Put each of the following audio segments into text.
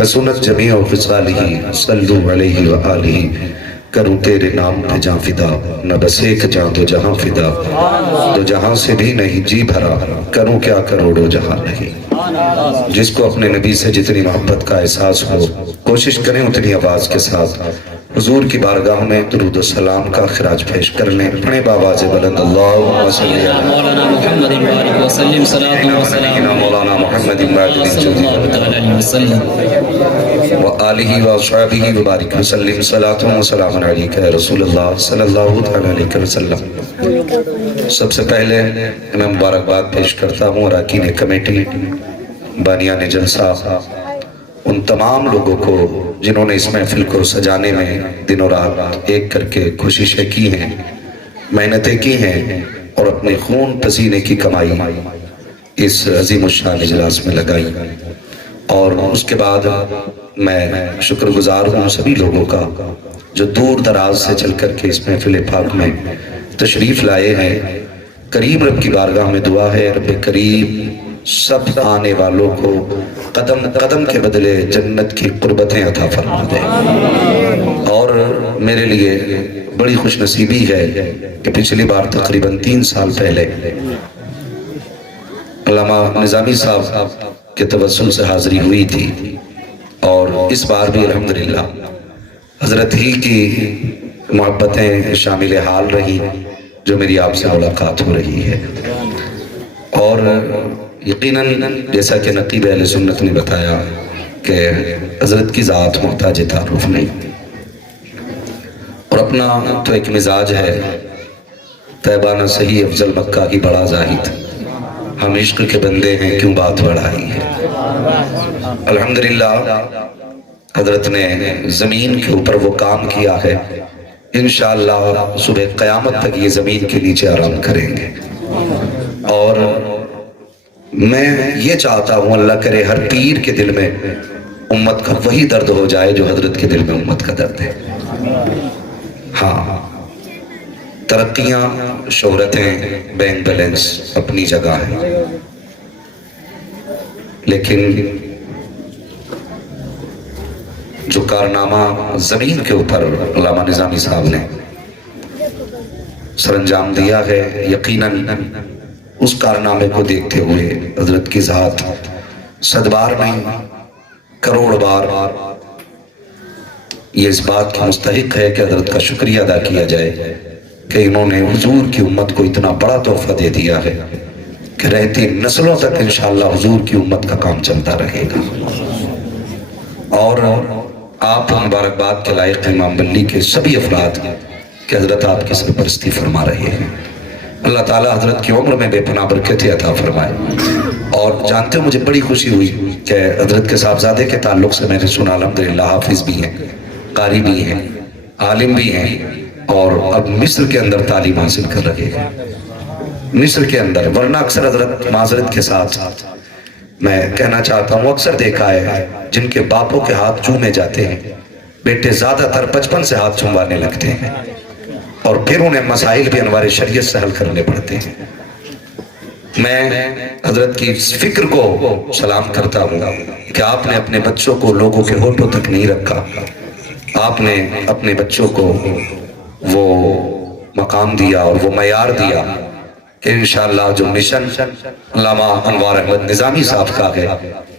حسنت جمیع خصالہ صلو علیہ وآلہ کروں تیرے نام پہ جان فدا نہ بس ایک جان دو جہاں فدا دو جہاں سے بھی نہیں جی بھرا کروں کیا کروڑوں جہاں نہیں۔ جس کو اپنے نبی سے جتنی محبت کا احساس ہو کوشش کریں اتنی آواز کے ساتھ حضور کی بارگاہ میں درود و سلام کا خراج پیش کر لیں۔ پڑھیں بآواز بلند اللہم صلی علی مولانا محمد بارک وسلم صلاۃ و سلام مولانا محمد صلی اللہ تعالی علیہ وسلم وآلہ وصحبہ وبارک وسلم صلاۃ و سلام علیک یا رسول اللہ صلی اللہ تعالی علیہ وسلم۔ سب سے پہلے میں مبارکباد پیش کرتا ہوں اراکین کمیٹی، بانیان جلسہ، ان تمام لوگوں کو جنہوں نے اس محفل کو سجانے میں دن و رات ایک کر کے کوششیں کی ہیں، محنتیں کی ہیں اور اپنے خون پسینے کی کمائی اس عظیم الشان اجلاس میں لگائی۔ اور اس کے بعد میں شکر گزار ہوں سبھی لوگوں کا جو دور دراز سے چل کر کے اس محفل پاک میں تشریف لائے ہیں۔ کریم رب کی بارگاہ میں دعا ہے رب کریم سب آنے والوں کو قدم قدم کے بدلے جنت کی قربتیں عطا فرما دے۔ اور میرے لیے بڑی خوش نصیبی ہے کہ پچھلی بار تقریباً 3 سال پہلے علامہ نظامی صاحب کے توسل سے حاضری ہوئی تھی، اور اس بار بھی الحمدللہ حضرت ہی کی محبتیں شامل حال رہی جو میری آپ سے ملاقات ہو رہی ہے۔ اور یقیناً جیسا کہ نقیب اہل سنت نے بتایا کہ حضرت کی ذات محتاج تعارف نہیں، اور اپنا تو ایک مزاج ہے طیبہ نہ صحیح افضل مکہ ہی بڑا زاہد، ہم عشق کے بندے ہیں کیوں بات بڑھائی ہے۔ الحمدللہ حضرت نے زمین کے اوپر وہ کام کیا ہے، انشاءاللہ صبح قیامت تک یہ زمین کے نیچے آرام کریں گے۔ اور میں یہ چاہتا ہوں اللہ کرے ہر پیر کے دل میں امت کا وہی درد ہو جائے جو حضرت کے دل میں امت کا درد ہے۔ ہاں، ترقیاں، شہرتیں، بینک بیلنس اپنی جگہ ہے، لیکن جو کارنامہ زمین کے اوپر علامہ نظامی صاحب نے سر انجام دیا ہے، یقیناً اس کارنامے کو دیکھتے ہوئے حضرت کی ذات 100 بار نہیں کروڑ بار یہ اس بات کی مستحق ہے کہ حضرت کا شکریہ ادا کیا جائے کہ انہوں نے حضور کی امت کو اتنا بڑا تحفہ دے دیا ہے کہ رہتی نسلوں تک انشاءاللہ حضور کی امت کا کام چلتا رہے گا۔ اور آپ مبارکباد کے لائق امام بلی کے سبھی افراد کہ حضرت آپ کی سرپرستی فرما رہے ہیں، اللہ تعالیٰ حضرت کی عمر میں بے پناہ برکت عطا فرمائے۔ اور جانتے ہو مجھے بڑی خوشی ہوئی کہ حضرت کے صاحبزادے کے تعلق سے میں نے سنا الحمدللہ حافظ بھی ہیں، قاری بھی ہیں، عالم بھی ہیں، اور اب مصر کے اندر تعلیم حاصل کر رہے ہیں، مصر کے اندر۔ ورنہ اکثر حضرت معذرت کے ساتھ میں کہنا چاہتا ہوں اکثر دیکھا ہے جن کے باپوں کے ہاتھ چومے جاتے ہیں بیٹے زیادہ تر 55 سے ہاتھ چوموانے لگتے ہیں، اور پھر انہیں مسائل بھی انوار شریعت سے حل کرنے پڑتے ہیں۔ میں حضرت کی اس فکر کو سلام کرتا ہوں کہ آپ نے اپنے بچوں کو لوگوں کے ہونٹوں تک نہیں رکھا، آپ نے اپنے بچوں کو وہ مقام دیا اور وہ معیار دیا کہ انشاءاللہ جو مشن علامہ انوار احمد نظامی صاحب کا ہے،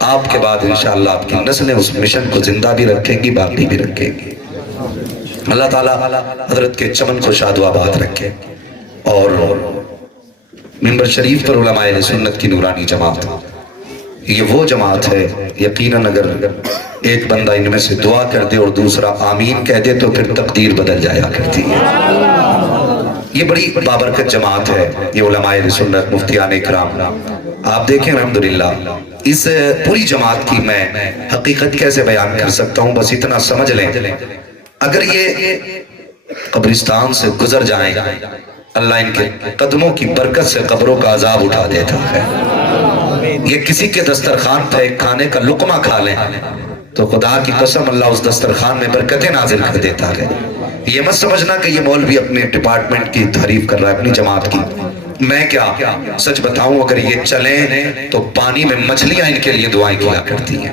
آپ کے بعد انشاءاللہ آپ کی نسلیں اس مشن کو زندہ بھی رکھیں گی، باقی بھی رکھیں گی۔ اللہ تعالیٰ حضرت کے چمن کو شاد و آباد رکھے۔ اور منبر شریف پر علماء اہل سنت کی نورانی جماعت، یہ وہ جماعت ہے یقیناً اگر ایک بندہ ان میں سے دعا کر دے اور دوسرا آمین کہہ دے تو پھر تقدیر بدل جایا کرتی ہے۔ یہ بڑی بابرکت جماعت ہے یہ علماء اہل سنت، مفتیان اکرام۔ آپ دیکھیں الحمدللہ اس پوری جماعت کی میں حقیقت کیسے بیان کر سکتا ہوں، بس اتنا سمجھ لیں اگر یہ قبرستان سے گزر جائیں اللہ ان کے قدموں کی برکت سے قبروں کا عذاب اٹھا دیتا ہے۔ یہ کسی کے دسترخوان پہ ایک کھانے کا لقمہ کھا لیں تو خدا کی قسم اللہ اس دسترخوان میں برکتیں نازل کر دیتا ہے۔ یہ مت سمجھنا کہ یہ مولوی اپنے ڈپارٹمنٹ کی تعریف کر رہا ہے، اپنی جماعت کی۔ میں کیا سچ بتاؤں اگر یہ چلیں تو پانی میں مچھلیاں ان کے لیے دعائیں کیا کرتی ہیں۔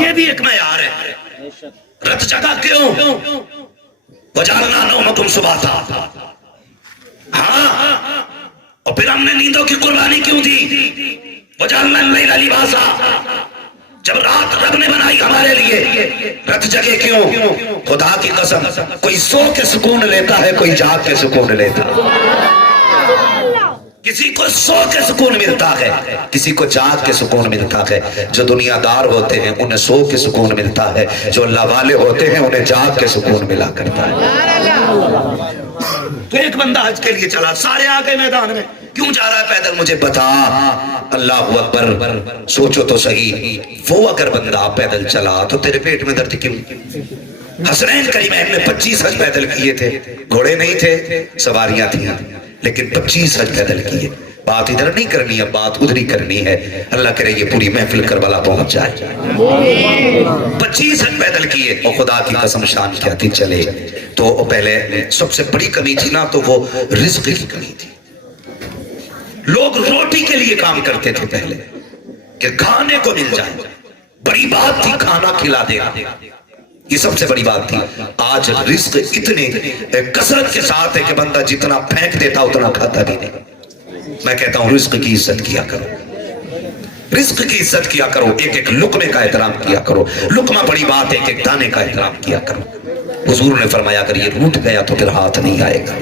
یہ بھی ایک معیار ہے. رت جگہ کیوں؟ وجعلنا نومکم سباتا. ہاں، اور پھر ہم نے نیندوں کی قربانی کیوں دی؟ وجعلنا اللیل لباسا. جب رات رب نے بنائی ہمارے لیے، رت جگہ کیوں؟ خدا کی قسم، کوئی سو کے سکون لیتا ہے، کوئی جاگ کے سکون لیتا ہے. کسی کو سو کے سکون ملتا ہے، کسی کو جاگ کے سکون ملتا ہے. جو دنیا دار ہوتے ہیں انہیں سو کے سکون ملتا ہے، جو اللہ والے ہوتے ہیں انہیں جاگ کے سکون ملا کرتا ہے. تو ایک بندہ حج کے لیے چلا، سارے آ گئے میدان میں. کیوں جا رہا ہے پیدل؟ مجھے بتا. اللہ اکبر. سوچو تو صحیح، وہ اگر بندہ پیدل چلا تو تیرے پیٹ میں درد کیوں؟ حسنین کریمین نے 25 حج پیدل کیے تھے. گھوڑے نہیں تھے، سواریاں تھیں، لیکن 25 حج پیدل کیے. بات ادھر نہیں کرنی ہے، بات ادھر ہی کرنی ہے. اللہ کرے یہ پوری محفل کربلا پہنچ جائے. 25 حج پیدل کیے، اور خدا کی قسم شان کیا تھی. چلے تو پہلے سب سے بڑی کمی تھی نا، تو وہ رزق کی کمی تھی. لوگ روٹی کے لیے کام کرتے تھے پہلے کہ کھانے کو مل جائے. بڑی بات تھی کھانا کھلا دینا، یہ سب سے بڑی بات تھی. آج رزق اتنے کثرت کے ساتھ ہے کہ بندہ جتنا پھینک دیتا اتنا کھاتا بھی نہیں. میں کہتا ہوں رزق کی عزت کیا کرو، رزق کی عزت کیا کرو. ایک ایک لقمے کا احترام کیا کرو. لقمہ بڑی بات ہے، ایک ایک دانے کا احترام کیا کرو. حضور نے فرمایا اگر یہ روٹ گیا تو پھر ہاتھ نہیں آئے گا.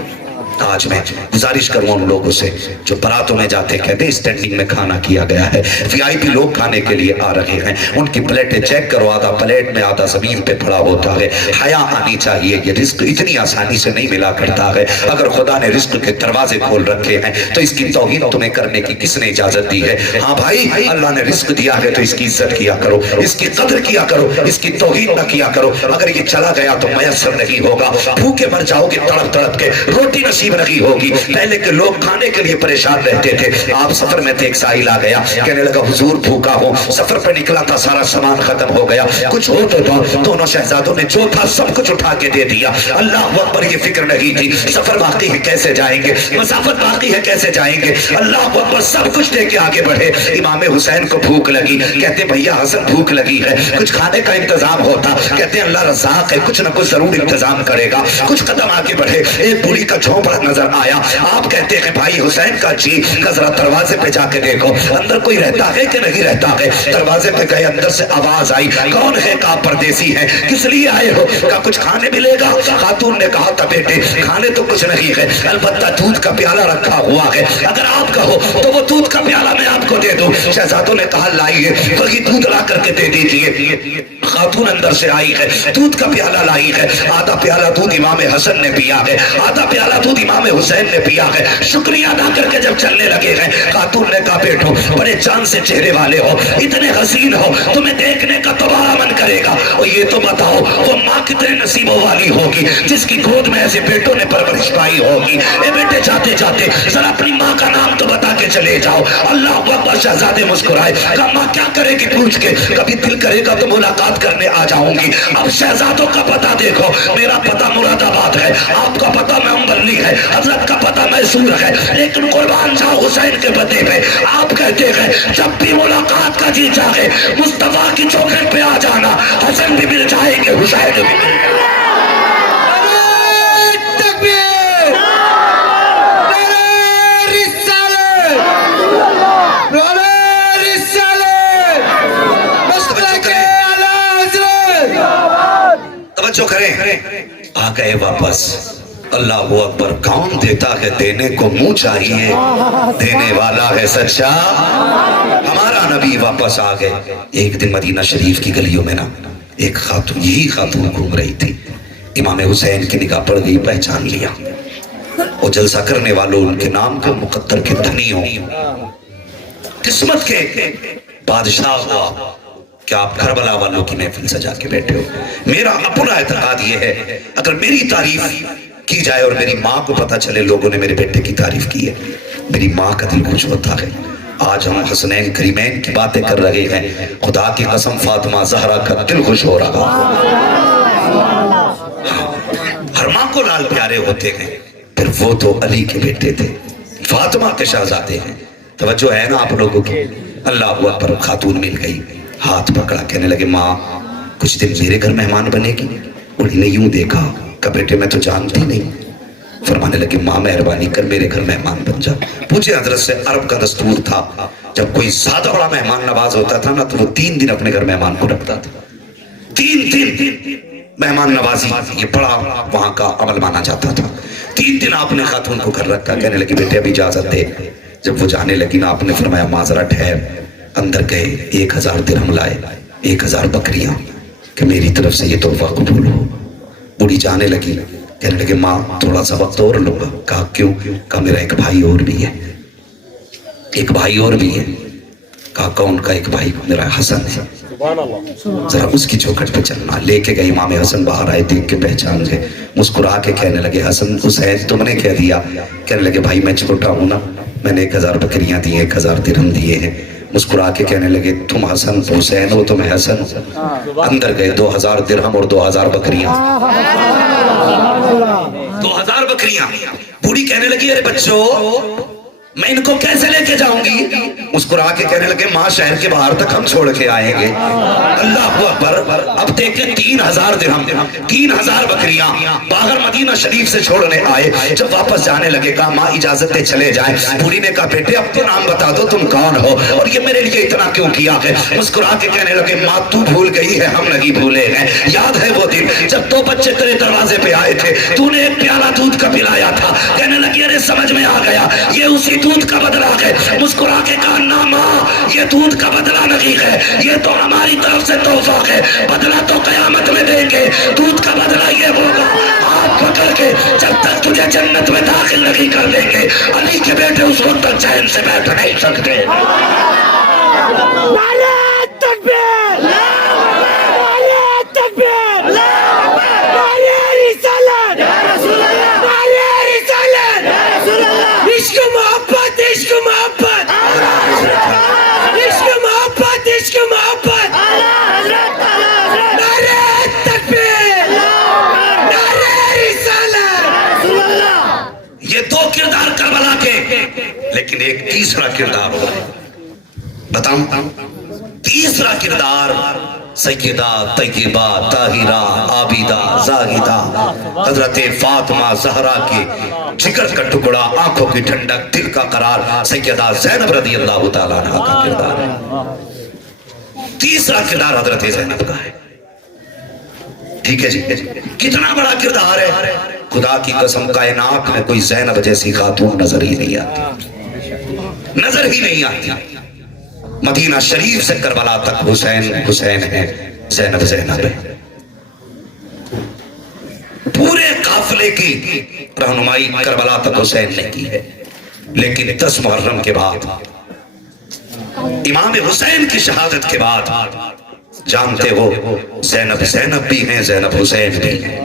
آج میں گزارش کروں ان لوگوں سے جو براتوں میں جاتے کہتے ہیں اسٹینڈنگ میں کھانا کیا گیا ہے، وی آئی پی لوگ کھانے کے لیے آ رہے ہیں، ان کی پلیٹیں چیک کرو، آدھا پلیٹ میں آدھا زمین پہ پڑا ہوتا ہے. حیا آنی چاہیے. یہ رزق اتنی آسانی سے نہیں ملا کرتا ہے. اگر خدا نے رزق کے دروازے کھول رکھے ہیں تو اس کی توہین تمہیں کرنے کی کس نے اجازت دی ہے؟ ہاں بھائی، اللہ نے رزق دیا ہے تو اس کی عزت کیا کرو، اس کی قدر کیا کرو، اس کی توہین نہ کیا کرو. اگر یہ چلا گیا تو میسر نہیں ہوگا. بھوکے مر جاؤ گے تڑپ تڑپ کے، روٹی نصیب نہیں ہوگی. پہلے کے لوگ کھانے کے لیے پریشان رہتے تھے. آپ سفر میں تھے، ایک سائل آ گیا، کہنے لگا حضور بھوکا ہوں. سفر پہ نکلا تھا، سارا سامان ختم ہو گیا، کچھ ہو تو دو. دونوں شہزادوں نے جو تھا سب کچھ اٹھا کے دے دیا. اللہ اکبر. یہ فکر نہیں تھی سفر باقی ہے کیسے جائیں گے، مسافت باقی ہے کیسے جائیں گے. اللہ اکبر. سب کچھ لے کے آگے بڑھے. امام حسین کو بھوک لگی، کہتے بھیا حسن بھوک لگی ہے، کچھ کھانے کا انتظام ہوتا. کہتے اللہ رزاق ہے، کچھ نہ کچھ ضرور انتظام کرے گا. کچھ قدم آگے بڑھے، ایک بوڑھی کا جھونپڑا نظر آیا. آپ کہتے ہیں بھائی حسین کا جی ذرا دروازے پہ جا کے دیکھو اندر کوئی رہتا ہے کہ نہیں رہتا ہے. دروازے پہ گئے، اندر سے آواز آئی، کون ہے؟ کہا پردیسی ہے. کس لیے آئے ہو؟ کہا کچھ کھانے ملے گا. خاتون نے کہا تھا بیٹے کھانے تو کچھ نہیں ہے، البتہ دودھ کا پیالہ رکھا ہوا ہے، اگر آپ کہو تو وہ دودھ کا پیالہ میں آپ کو دے دوں. شہزادوں نے کہا لائیے، وہی دودھ لا کر کے دے دیجیے. خاتون اندر سے آئی ہے، دودھ کا پیالہ لائی ہے. آدھا پیالہ دودھ امام حسن نے پیا ہے، آدھا پیالہ دودھ امام حسین نے پیا ہے. شکریہ ادا کر کے جب چلنے لگے ہیں، خاتون نے کہا بیٹو بڑے چاند سے چہرے والے ہو، اتنے حسین ہو، تمہیں دیکھنے کا دوبارہ من کرے گا. اور یہ تو بتاؤ وہ ماں کتنے نصیبوں والی ہوگی جس کی گود میں ایسے بیٹوں نے پرورش پائی ہوگی. اے بیٹے جاتے جاتے ذرا اپنی ماں کا نام تو بتا کے چلے جاؤ. اللہ اکبر. شہزادے مسکرائے، کہا ماں کیا کرے گی پوچھ کے، کبھی دل کرے گا تو ملاقات کرنے آ جاؤں گی. اب شہزادوں کا پتہ دیکھو، میرا پتہ مراد آباد ہے، آپ کا پتہ محمدلی ہے، حضرت کا پتہ میسور ہے، لیکن قربان جاؤ حسین کے پتے پہ. آپ کہتے ہیں جب بھی ملاقات کا جی چاہے مصطفیٰ کی چوکھٹ پہ آ جانا، حسن بھی مل جائیں گے، حسین بھی مل جائیں گے. توجہ کریں. آ گئے واپس. اللہ اکبر. کون دیتا ہے؟ دینے کو منہ چاہیے، دینے والا ہے سچا ہمارا نبی. واپس آ گئے. ایک دن مدینہ شریف کی گلیوں میں نا ایک خاتون، یہی خاتون گھوم رہی تھی. امام حسین کی نگاہ پڑ گئی، پہچان لیا. وہ جلسہ کرنے والوں ان کے نام کو مقدر کے دھنی ہوں، قسمت کے بادشاہ ہوا کہ آپ کربلا والوں کی محفل سجا کے بیٹھے ہو. میرا اپنا اعتقاد یہ ہے اگر میری تعریف کی جائے اور میری ماں کو پتا چلے لوگوں نے میرے بیٹے کی تعریف کی ہے، میری ماں کا دل خوش ہوتا ہے. آج ہم حسنین کریمین کی باتیں کر رہے ہیں، خدا کی قسم فاطمہ زہرا کا دل خوش ہو رہا. ہر ماں کو لال پیارے ہوتے ہیں، پھر وہ تو علی کے بیٹے تھے، فاطمہ کے شہزادے ہیں. توجہ ہے نا آپ لوگوں کی. اللہ اکبر. خاتون مل گئی، ہاتھ پکڑا, کہنے لگے ماں کچھ دن میرے گھر مہمان بنے گی. انہوں نے یوں دیکھا کہ بیٹے میں تو جانتی نہیں. فرمانے لگے ماں مہربانی کر میرے گھر مہمان بن جا. پوچھے حضرت سے, عرب کا دستور تھا جب کوئی زیادہ بڑا مہمان نواز ہوتا تھا نا تو وہ 3 دن اپنے گھر مہمان کو رکھتا تھا. 3 دن مہمان نوازی یہ بڑا وہاں کا عمل مانا جاتا تھا. 3 دن آپ نے خاتون کو گھر رکھا. کہنے لگی بیٹے اب اجازت دے. جب وہ جانے لگی نا آپ نے فرمایا ماں ذرا ٹھہر. اندر گئے, 1000 درہم لائے, 1000 بکریاں کہ میری طرف سے یہ تحفہ قبول ہو. بوڑھی جانے لگی, کہنے لگے ماں تھوڑا سا وقت اور لوں گا. کہا کیوں؟ کہا میرا ایک بھائی اور بھی ہے, ایک بھائی اور بھی ہے. کہا کون؟ کا ایک بھائی میرا حسن ہے, ذرا اس کی چوکھٹ پہ چلنا. لے کے گئی, امام حسن باہر آئے, دیکھ کے پہچان گئے, مسکرا کے کہنے لگے حسن حسین تم نے کہہ دیا؟ کہنے لگے بھائی میں چھوٹا ہوں نا, میں نے 1000 بکریاں دی, 1000 درہم دیے ہیں. مسکرا کے کہنے لگے تم حسن حسین ہو تو میں حسن ہوں. اندر گئے, 2000 درہم اور 2000 بکریاں, 2000 بکریاں. بوڑھی کہنے لگی ارے بچوں میں ان کو کیسے لے کے جاؤں گی؟ مسکرا کے کہنے لگے ماں شہر کے باہر تک ہم چھوڑ کے آئیں گے. اللہ اکبر. اب دیکھیں 3000 درہم, 3000 بکریاں باہر مدینہ شریف سے چھوڑنے آئے. جب واپس جانے لگے کہا ماں اجازت دے چلے جائیں. بوڑھی نے کہا بیٹے اب تو نام بتا دو تم کون ہو اور یہ میرے لیے اتنا کیوں کیا ہے؟ مسکرا کے کہنے لگے ماں تو بھول گئی ہے ہم نہیں بھولے ہیں. یاد ہے وہ دن جب 2 بچے تیرے دروازے پہ آئے تھے, تو نے ایک پیالہ دودھ کا پلایا تھا. کہنے لگی ارے سمجھ میں آ گیا یہ اسی دودھ کا بدلہ ہے. مسکرا کے کہا نا ماں یہ دودھ کا بدلہ نہیں ہے, یہ تو ہماری طرف سے تحفہ ہے, بدلہ تو قیامت میں دیں گے. دودھ کا بدلہ یہ ہوگا ہاتھ پکڑ کے جب تک تجھے جنت میں داخل نہیں کر دیں گے علی کے بیٹے اس وقت تک چین سے بیٹھ نہیں سکتے. نعرہ تکبیر! نعرہ تکبیر! نعرہ رسالت! نعرہ رسالت! عشق محبت, عشق محبت, عشق محبت, عشق محبت. نعرہ تکبیر! نعرہ رسالت! یہ 2 کردار کربلا کے, لیکن ایک تیسرا کردار ہو رہا ہے. بتاؤں تیسرا کردار سیدہ طیبہ طاہرہ عابدہ زاہدہ حضرت فاطمہ زہرا کے جگر کا ٹکڑا, آنکھوں کی ٹھنڈک, دل کا قرار سیدہ زینب رضی اللہ تعالیٰ عنہ کا کردار ہے. تیسرا کردار حضرت زینب کا ہے. ٹھیک ہے جی, کتنا بڑا کردار ہے. خدا کی قسم کائنات میں کوئی زینب جیسی خاتون نظر ہی نہیں آتی, نظر ہی نہیں آتی. مدینہ شریف سے کربلا تک حسین حسین ہے, زینب زینب ہے. پورے قافلے کی رہنمائی کربلا تک حسین نے کی ہے. لیکن 10 محرم کے بعد, امام حسین کی شہادت کے بعد, جانتے ہو زینب زینب بھی ہیں, زینب حسین بھی ہیں.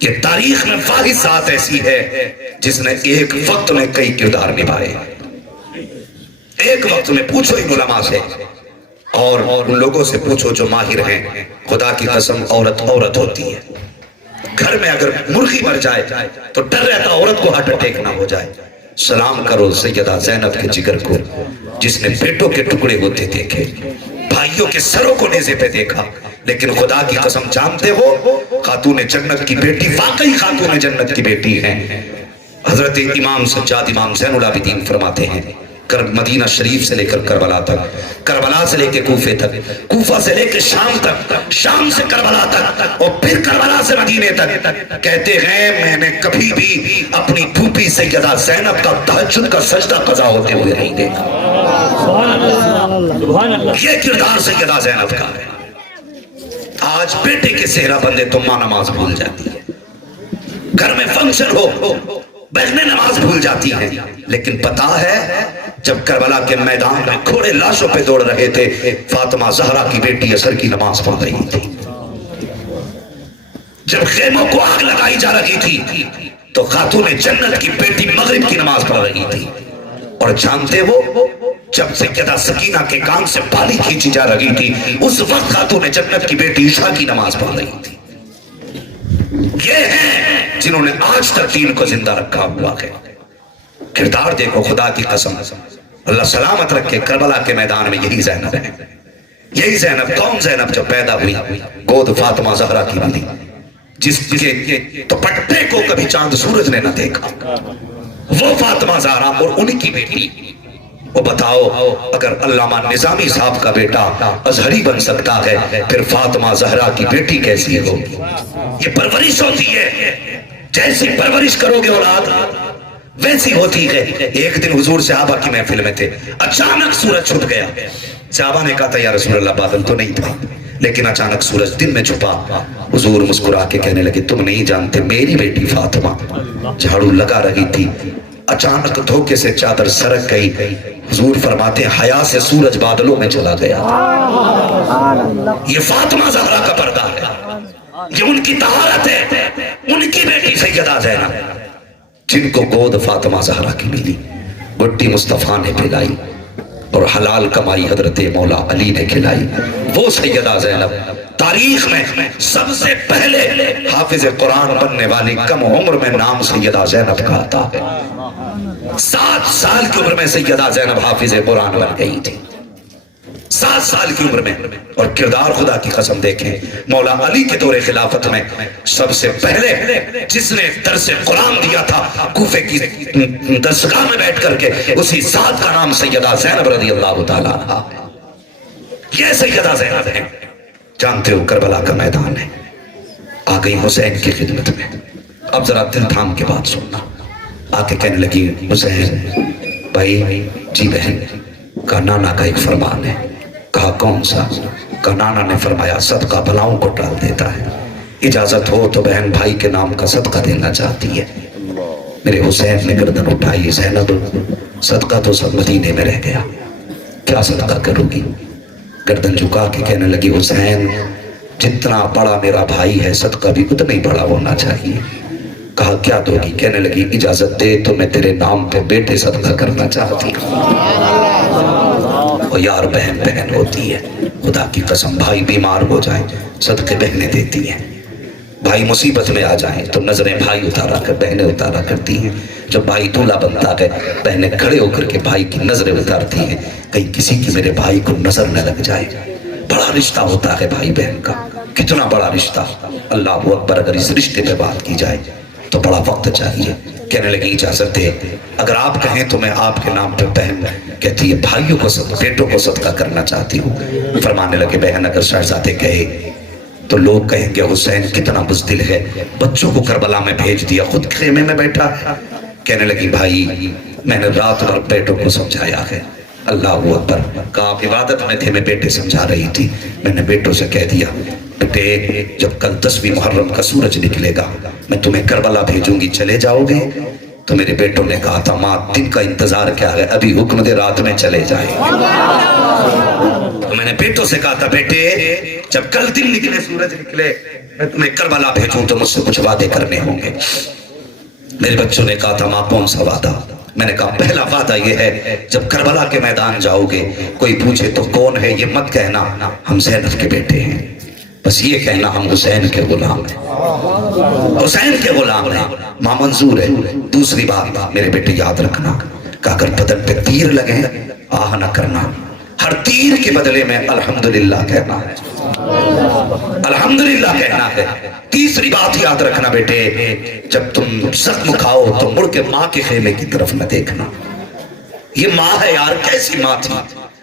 یہ تاریخ میں واحد ذات ایسی ہے جس نے ایک وقت میں کئی کردار نبھائے. ایک وقت میں پوچھو ان علماء سے اور ان لوگوں سے پوچھو جو ماہر ہیں, خدا کی قسم عورت عورت ہوتی ہے. گھر میں اگر مرغی مر جائے تو ڈر رہتا عورت کو ہارٹ اٹیک نہ ہو جائے. سلام کرو سیدہ زینب کے جگر کو جس نے بیٹوں کے ٹکڑے ہوتے دیکھے, بھائیوں کے سروں کو نیزے پہ دیکھا. لیکن خدا کی قسم جانتے ہو خاتون جنت کی بیٹی واقعی خاتون جنت کی بیٹی ہیں. حضرت امام سجاد امام زین العابدین فرماتے ہیں مدینہ شریف سے لے کر کربلا تک, کربلا سے لے کے کوفے تک, کوفہ سے لے کے شام تک, شام سے کربلا تک, اور پھر کربلا سے مدینے تک, کہتے ہیں میں نے کبھی بھی اپنی پھوپھی سیدہ زینب کا تہجد کا سجدہ قضا ہوتے ہوئے نہیں دیکھا. یہ کردار سیدہ زینب کا ہے. آج بیٹے کے صحرا بندے تو ماں نماز بھول جاتی ہے, گھر میں فنکشن ہو بہنیں نماز بھول جاتی ہیں. لیکن پتا ہے جب کربلا کے میدان میں گھوڑے لاشوں پہ دوڑ رہے تھے, فاطمہ زہرا کی بیٹی عصر کی نماز پڑھ رہی تھی. جب خیموں کو آگ لگائی جا رہی تھی تو خاتون جنت کی بیٹی مغرب کی نماز پڑھ رہی تھی. اور جانتے ہو جب سیدہ سکینہ کے کان سے بالی کھینچی جا رہی تھی اس وقت خاتون جنت کی بیٹی عشاء کی نماز پڑھ رہی تھی. یہ ہیں جنہوں نے آج تک دین کو زندہ رکھا ہوا ہے. کردار دیکھو خدا کی قسم, اللہ سلامت رکھے، کربلا کے میدان میں یہی زینب ہے، یہی زینب، کون زینب جو پیدا ہوئی گود فاطمہ زہرا کی ملی، جس کے دوپٹے کو کبھی چاند سورج نے نہ دیکھا، وہ فاطمہ زہرا اور ان کی بیٹی۔ وہ بتاؤ اگر علامہ نظامی صاحب کا بیٹا ازہری بن سکتا ہے پھر فاطمہ زہرا کی بیٹی کیسی ہوگی؟ یہ پرورش ہوتی ہے، جیسی پرورش کرو گے اولاد ویسی ہوتی ہے۔ ایک دن حضور صحابہ کی محفل میں تھے، اچانک سورج چھپ گیا، صحابہ نے کہا تھا یا رسول اللہ بادل تو نہیں تھا، لیکن اچانک سورج دن میں چھپا۔ حضور مسکرا کے کہنے لگے تم نہیں جانتے میری بیٹی فاطمہ جھاڑو لگا رہی تھی، اچانک دھوکے سے چادر سرک گئی، حضور فرماتے ہیں حیا سے سورج بادلوں میں چلا گیا۔ یہ فاطمہ زہرا کا پردہ ہے، یہ ان کی طہارت ہے، ان کی بیٹی سیدہ زینب جن کو گود فاطمہ زہرا کی ملی، گڈی مصطفیٰ نے پلائی اور حلال کمائی حضرت مولا علی نے کھلائی۔ وہ سیدہ زینب تاریخ میں سب سے پہلے حافظ قرآن بننے والی کم عمر میں نام سیدہ زینب کا آتا ہے۔ 7 سال کی عمر میں سیدہ زینب حافظ قرآن بن گئی تھی، 7 سال کی عمر میں۔ اور کردار خدا کی قسم دیکھیں، مولا علی کے دور خلافت میں سب سے پہلے جس نے درس قرآن دیا تھا کوفے کی درسگاہ میں بیٹھ کر کے، اسی ذات کا نام سیدہ زینب رضی اللہ تعالیٰ عنہا۔ یہ سیدہ زینب ہے، جانتے ہو کربلا کا میدان ہے، آ گئی حسین کی خدمت میں۔ اب ذرا دل تھام کے بات سننا، آ کے کہنے لگی حسین بھائی جی بہن کا نانا کا ایک فرمان ہے۔ کہا کون سا؟ کہا نانا نے فرمایا صدقہ بلاؤں کو ٹال دیتا ہے، اجازت ہو تو بہن بھائی کے نام کا صدقہ دینا چاہتی ہے۔ میرے حسین نے گردن اٹھائی، زینب صدقہ تو سب مدینے میں رہ گیا، کیا صدقہ کرو گی؟ گردن جھکا کے کہنے لگی حسین جتنا بڑا میرا بھائی ہے صدقہ بھی اتنا ہی بڑا ہونا چاہیے۔ کہا کیا دو گی؟ کہنے لگی اجازت دے تو میں تیرے نام پہ بیٹے صدقہ کرنا چاہتی ہوں۔ اور یار بہن بہن ہوتی ہے، خدا کی قسم بھائی بیمار ہو جائیں صدقے بہنیں دیتی ہیں، بھائی مصیبت میں آ جائیں تو نظریں بھائی اتارا کر بہنیں اتارا کرتی ہیں، جب بھائی دولہا بنتا ہے بہنیں کھڑے ہو کر کے بھائی کی نظریں اتارتی ہیں، کہیں کسی کی میرے بھائی کو نظر نہ لگ جائے۔ بڑا رشتہ ہوتا ہے بھائی بہن کا، کتنا بڑا رشتہ، اللہ اکبر۔ اگر اس رشتے پہ بات کی جائے تو بڑا وقت چاہیے۔ کہنے لگی اجازت دے، اگر آپ کہیں تو میں آپ کے نام پہ بہن کہتی ہے بھائیوں کو بیٹوں کو صدقہ کرنا چاہتی ہوں۔ فرمانے لگے بہن اگر شہزادے کہے تو لوگ کہیں گے حسین کتنا بزدل ہے، بچوں کو کربلا میں بھیج دیا خود خیمے میں بیٹھا ہے۔ کہنے لگی بھائی میں نے رات بھر بیٹوں کو سمجھایا ہے، اللہ اکبر۔ کہا آپ عبادت میں تھے، میں بیٹے سمجھا رہی تھی، میں نے بیٹوں سے کہہ دیا بیٹے جب کل 10ویں محرم کا سورج نکلے گا میں تمہیں کربلا بھیجوں گی، چلے جاؤ گے؟ تو میرے بیٹوں نے کہا تھا ماں دن کا انتظار کیا ہے، ابھی حکم دے رات میں چلے جائیں۔ تو میں نے بیٹوں سے کہا تھا بیٹے جب کل دن نکلے سورج نکلے میں تمہیں کربلا بھیجوں تو مجھ سے کچھ وعدے کرنے ہوں گے۔ میرے بچوں نے کہا تھا ماں کون سا وعدہ؟ میں نے کہا پہلا وعدہ یہ ہے جب کربلا کے میدان جاؤ گے کوئی پوچھے تو کون ہے یہ مت کہنا ہم زینب کے بیٹے ہیں، بس یہ کہنا ہم حسین کے غلام ہیں، حسین کے غلام ہیں۔ ماں منظور ہے۔ دوسری بات میرے بیٹے یاد رکھنا کہ اگر بدن پہ تیر لگیں آہ نہ کرنا، ہر تیر کے بدلے میں الحمدللہ کہنا ہے، الحمدللہ کہنا ہے۔ تیسری بات یاد رکھنا بیٹے جب تم زخم کھاؤ تو مڑ کے ماں کے خیمے کی طرف نہ دیکھنا، یہ ماں ہے یار، کیسی ماں تھی،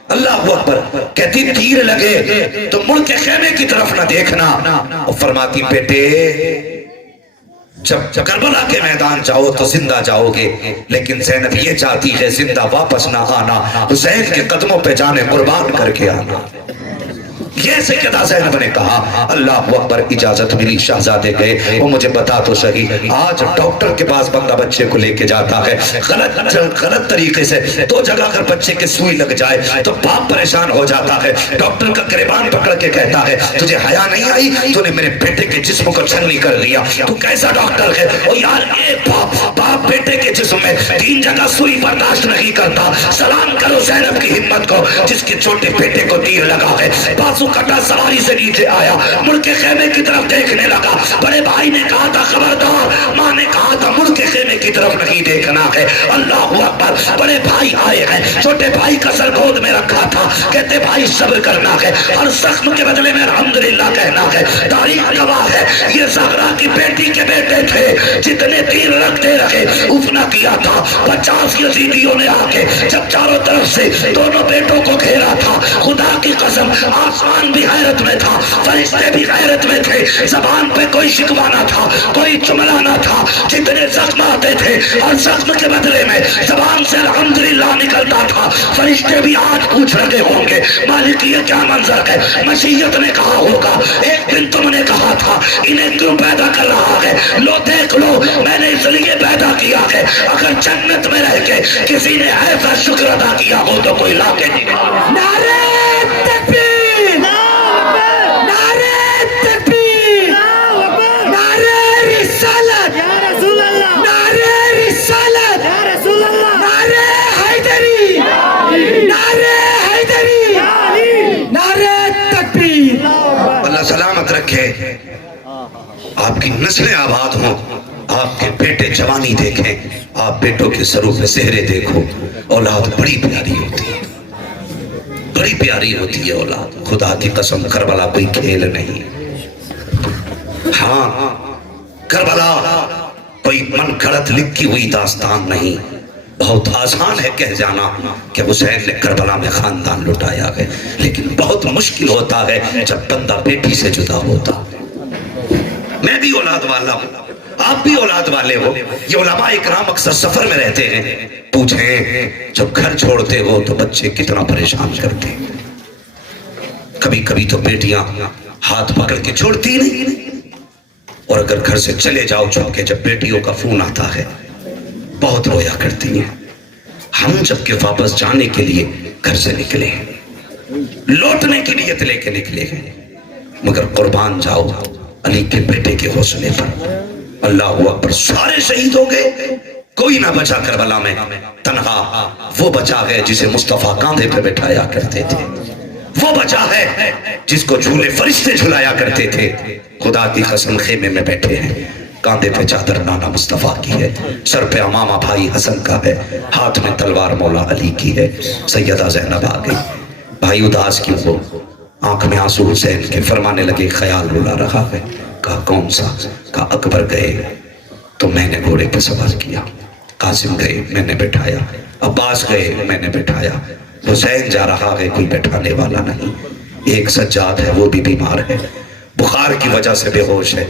اللہ اکبر۔ کہتی تیر لگے تو مڑ کے خیمے کی طرف نہ دیکھنا، اور فرماتی بیٹے جب کربلا کے میدان جاؤ تو زندہ جاؤ گے، لیکن زینب یہ چاہتی ہے زندہ واپس نہ آنا، حسین کے قدموں پہ جانے قربان کر کے آنا۔ یہ سیدہ زینب نے کہا اللہ اکبر۔ اجازت ملی، شہزادے گئے۔ وہ مجھے بتا تو صحیح آج ڈاکٹر کے پاس بندہ بچے کو لے کے جاتا ہے غلط طریقے سے، 2 جگہ اگر بچے کے سوئی لگ جائے تو باپ پریشان ہو جاتا ہے، ڈاکٹر کا گریبان پکڑ کے کہتا ہے تجھے حیا نہیں آئی، تو نے میرے بیٹے کے جسم کو چھلنی کر دیا، تو کیسا ڈاکٹر ہے؟ اور یار ایک باپ بیٹے کے جسم میں 3 جگہ سوئی برداشت نہیں کرتا۔ سلام کرو زینب کی ہمت کو جس کے چھوٹے بیٹے کو تیر لگا ہے، بازو کا کھٹا سواری سے نیچے آیا، مڑ کے خیمے کی طرف دیکھنے لگا۔ بڑے بھائی نے کہا تھا خبردار، ماں نے کہا تھا مڑ کے خیمے کی طرف نہیں دیکھنا ہے۔ اللہ اکبر، بڑے بھائی آئے ہیں، چھوٹے بھائی کا سر گود میں رکھا تھا، کہتے بھائی صبر کرنا ہے، ہر زخم کے بدلے میں الحمدللہ کہنا ہے۔ تاریخ گواہ ہے، یہ زہرا کی بیٹی کے بیٹے تھے، جتنے تیر رکھتے رہے اف نہ کیا تھا۔ 50 یزیدیوں نے آ کے جب چاروں طرف سے دونوں بیٹوں کو گھیرا تھا، خدا کی قسم آسمان بھی حیرت میں تھا، فرشتے بھی حیرت میں تھے، زبان پہ کوئی شکوہ نہ تھا، کوئی جملہ نہ تھا۔ جتنے زخم آتے تھے اور زخم کے بدلے میں زبان سے الحمدللہ نکلتا تھا۔ فرشتے بھی آج پوچھ رہے ہوں گے مالک یہ کیا منظر ہے؟ مشیت نے کہا ہوگا ایک دن تم نے کہا تھا انہیں کیوں پیدا کر رہا ہے؟ لو دیکھ لو، میں نے اس لیے پیدا کیا ہے اگر جنت میں رہ کے کسی نے ایسا شکر ادا کیا ہو تو کوئی لا کے نہیں۔ نعرہ تکبیر، نعرہ تکبیر، نعرہ رسالت، نعرہ رسالت، نعرہ حیدری، نعرہ حیدری، نعرہ تکبیر۔ اللہ سلامت رکھے، آپ کی نسلیں آباد ہوں، آپ کے بیٹے جوانی دیکھیں، آپ بیٹوں کے سروں پہ سہرے دیکھو۔ اولاد بڑی پیاری ہوتی ہے، بڑی پیاری ہوتی ہے اولاد، خدا کی قسم کربلا کوئی کھیل نہیں۔ ہاں کربلا کوئی من گھڑت لکھی ہوئی داستان نہیں، بہت آسان ہے کہہ جانا کہ حسین نے کربلا میں خاندان لٹایا ہے، لیکن بہت مشکل ہوتا ہے جب بندہ بیٹی سے جدا ہوتا۔ میں بھی اولاد والا ہوں، آپ بھی اولاد والے ہو، یہ علماء اکرام اکثر سفر میں رہتے ہیں، پوچھیں جب گھر چھوڑتے ہو تو بچے کتنا پریشان کرتے ہیں۔ کبھی کبھی تو بیٹیاں ہاتھ پکڑ کے چھوڑتی نہیں، اور اگر گھر سے چلے جاؤ چھوڑ کے، جب بیٹیوں کا فون آتا ہے بہت رویا کرتی ہیں۔ ہم جب کہ واپس جانے کے لیے گھر سے نکلے ہیں، لوٹنے کی نیت لے کے نکلے ہیں، مگر قربان جاؤ علی کے بیٹے کے حوصلے پر۔ اللہ اکبر، سارے شہید ہو گئے، کوئی نہ بچا کربلا میں، تنہا وہ بچا ہے جسے مصطفیٰ کاندھے پہ بٹھایا کرتے تھے، وہ بچا ہے جس کو جھولے فرشتے جھلایا کرتے تھے۔ خدا کی قسم خیمے میں بیٹھے ہیں، کاندھے پہ چادر نانا مصطفیٰ کی ہے، سر پہ امامہ بھائی حسن کا ہے، ہاتھ میں تلوار مولا علی کی ہے۔ سیدہ زینب آ گئی، بھائی اداس کیوں ہو؟ آنکھ میں آنسو حسین کے، فرمانے لگے خیال رلا رہا ہے۔ کہا کون سا؟ کہا اکبر گئے تو میں نے گھوڑے پہ سوار کیا، قاسم گئے میں نے بٹھایا، عباس گئے میں نے بٹھایا، حسین جا رہا ہے کوئی بٹھانے والا نہیں، ایک سجاد ہے وہ بھی بیمار ہے، بخار کی وجہ سے بے ہوش ہے،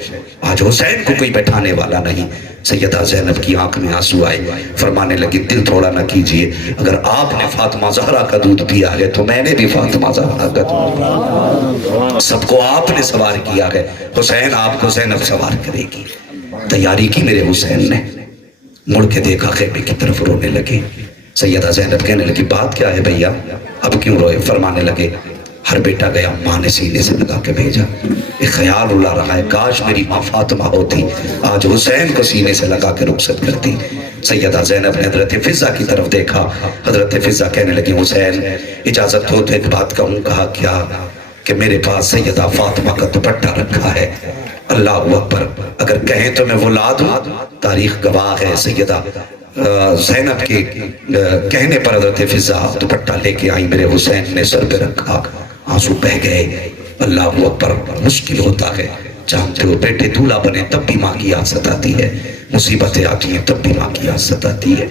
آج حسین کو کوئی بٹھانے والا نہیں۔ سیدہ زینب کی آنکھ میں آنسو آئے، فرمانے لگی دل تھوڑا نہ کیجئے، اگر آپ نے فاطمہ زہرا کا دودھ پیا ہے تو میں نے بھی فاطمہ زہرا کا دودھ پیا، سب کو آپ نے سوار کیا ہے، حسین آپ کو زینب سوار کرے گی۔ تیاری کی میرے حسین نے، مڑ کے دیکھا خیمے کی طرف، رونے لگے۔ سیدہ زینب کہنے لگی بات کیا ہے بھیا، اب کیوں روئے؟ فرمانے لگے ہر بیٹا گیا ماں نے سینے سے لگا کے بھیجا، ایک خیال رلا رہا ہے کاش میری ماں فاطمہ ہوتی، آج حسین کو سینے سے لگا کے رخصت کرتی۔ سیدہ زینب نے حضرت فضہ کی طرف دیکھا، حضرت فضہ کہنے لگی حسین اجازت ہو تو ایک بات کہوں؟ کہا کیا؟ کہ میرے پاس سیدہ فاطمہ کا دوپٹہ رکھا ہے۔ اللہ اکبر، اگر کہیں تو میں وہ لا دوں؟ تاریخ گواہ ہے سیدہ زینب کے کہنے پر حضرت فضہ دوپٹہ لے کے آئی، میرے حسین نے سر پہ رکھا، آنسو بہہ گئے۔ اللہ اکبر، مشکل ہوتا ہے، جانتے ہو بیٹے دولہا بنے تب بھی ماں کی یاد ستاتی ہے، مصیبتیں آتی ہیں تب بھی ماں کی یاد ستاتی ہے،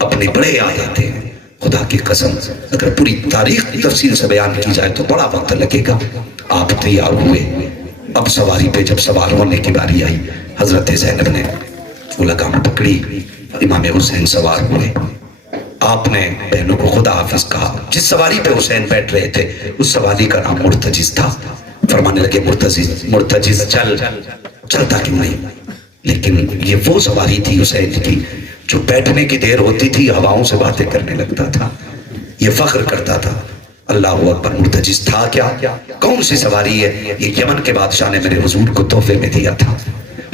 اپنے بڑے یاد آتے ہیں۔ خدا کی قسم اگر پوری تاریخ تفصیل سے بیان کی جائے تو بڑا وقت لگے گا۔ آپ تیار ہوئے، اب سواری پہ جب سوار ہونے کی باری آئی، حضرت زینب نے وہ لگام پکڑی، امام حسین سوار ہوئے۔ آپ نے بہنوں کو خدا حافظ کہا، جس سواری پہ حسین بیٹھ رہے تھے اس سواری کا نام مرتجز تھا۔ فرمانے لگے مرتجز چلتا کیوں نہیں؟ لیکن یہ وہ سواری تھی حسین کی جو بیٹھنے کی دیر ہوتی تھی ہواؤں سے باتیں کرنے لگتا تھا، یہ فخر کرتا تھا۔ اللہ اکبر، مرتجز تھا کیا؟ کون سی سواری ہے؟ یہ یمن کے بادشاہ نے میرے حضور کو تحفے میں دیا تھا۔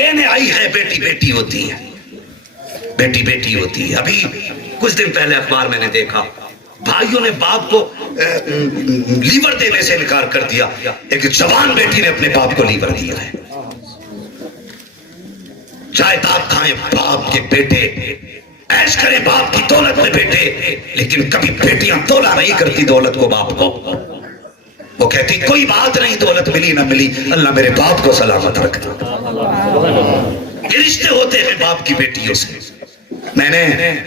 دینے آئی ہے بیٹی بیٹی ہوتی ہے، بیٹی بیٹی ہوتی ہے. ابھی کچھ دن پہلے اخبار میں نے دیکھا بھائیوں نے باپ کو لیور دینے سے انکار کر دیا. ایک جوان بیٹی نے اپنے باپ کو لیور دیا ہے. جائیداد کھائیں باپ کے بیٹے، عیش کریں باپ کی دولت میں بیٹے، لیکن کبھی بیٹیاں تولا نہیں کرتی دولت کو باپ کو. وہ کہتی کوئی بات نہیں، دولت ملی نہ ملی اللہ میرے باپ کو سلامت رکھتا. یہ رشتے ہوتے ہیں باپ کی بیٹیوں سے. میں نے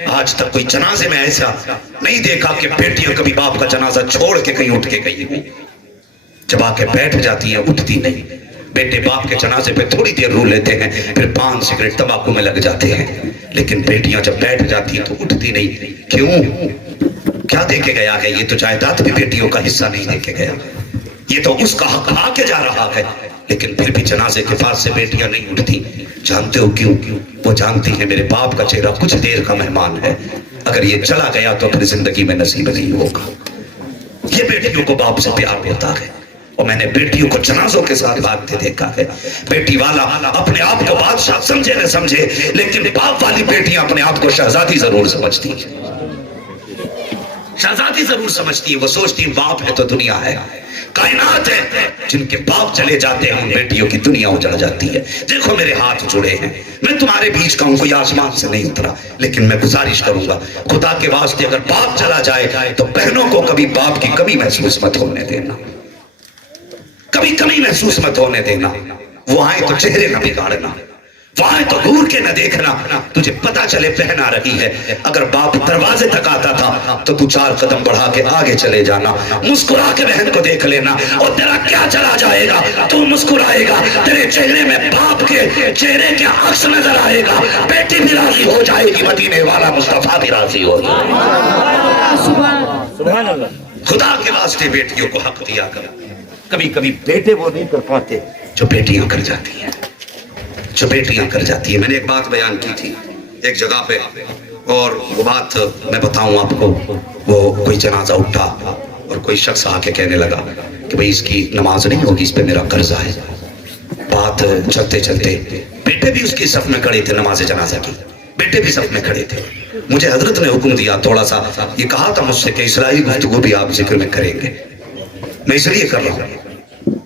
آج تک کوئی جنازے میں ایسا نہیں دیکھا کہ بیٹیاں کبھی باپ کا جنازہ چھوڑ کے کہیں اٹھ کے گئی ہوں. جب آ کے بیٹھ جاتی ہیں اٹھتی نہیں. بیٹے باپ کے جنازے پہ تھوڑی دیر رو لیتے ہیں، پھر پان سگریٹ تمباکو میں لگ جاتے ہیں، لیکن بیٹیاں جب بیٹھ جاتی ہیں تو اٹھتی نہیں. کیوں؟ کیا دے کے گیا ہے؟ یہ تو جائیداد بھی بیٹیوں کا حصہ نہیں دے کے گیا، یہ تو اس کا حق آ کے جا رہا ہے. لیکن پھر بھی جنازے کے پاس سے بیٹیاں نہیں اٹھتی. جانتے ہو کیوں؟ وہ جانتی ہیں میرے باپ کا چہرہ کچھ دیر کا مہمان ہے، اگر یہ چلا گیا تو پھر زندگی میں نصیب نہیں ہوگا. یہ بیٹیوں کو باپ سے پیار ہوتا ہے. اور میں نے بیٹیوں کو جنازوں کے ساتھ بھاگتے دیکھا ہے. بیٹی والا اپنے آپ کو بادشاہ سمجھے نہ سمجھے، لیکن باپ والی بیٹیاں اپنے آپ کو شہزادی ضرور سمجھتی ہیں، شہزادی ضرور سمجھتی ہیں. وہ سوچتی ہیں باپ ہے تو دنیا ہے، کائنات ہے. جن کے باپ چلے جاتے ہیں ان بیٹیوں کی دنیا اجڑ جاتی ہے. دیکھو میرے ہاتھ جڑے ہیں، میں تمہارے بیچ کا ہوں، کوئی آسمان سے نہیں اترا، لیکن میں گزارش کروں گا خدا کے واسطے اگر باپ چلا جائے تو بہنوں کو کبھی باپ کی کمی محسوس مت ہونے دینا، کبھی کمی محسوس مت ہونے دینا. وہ آئے تو چہرے نہ بگاڑنا، وہ آئے تو گور کے نہ دیکھنا. تجھے پتا چلے بہن آ رہی ہے، اگر باپ دروازے تک آتا تھا تو تو 4 قدم بڑھا کے آگے چلے جانا، مسکرا کے بہن کو دیکھ لینا. اور تیرا کیا چلا جائے گا، تو مسکرائے گا، تیرے چہرے میں باپ کے چہرے کے عکس نظر آئے گا. بیٹی بھی راضی ہو جائے گی، مدینے والا مصطفیٰ بھی راضی ہو جائے گا. خدا کے واسطے بیٹیوں کو حق دیا کر. کبھی کبھی بیٹے وہ نہیں کر پاتے جو بیٹیاں کر جاتی ہیں، جو بیٹیاں کر جاتی ہیں. میں نے ایک بات بیان کی تھی ایک جگہ پہ، اور وہ بات میں بتاؤں آپ کو. وہ کوئی جنازہ اٹھا اور کوئی شخص آ کے کہنے لگا کہ بھئی اس کی نماز نہیں ہوگی، اس پہ میرا قرضہ ہے. بات چلتے چلتے بیٹے بھی اس کی صف میں کھڑے تھے، نماز جنازہ کی بیٹے بھی صف میں کھڑے تھے. مجھے حضرت نے حکم دیا تھوڑا سا، یہ کہا تھا مجھ سے کہ اصلاحی گفتگو بھی آپ ذکر میں کریں گے. میں اس لیے کر رہا ہوں،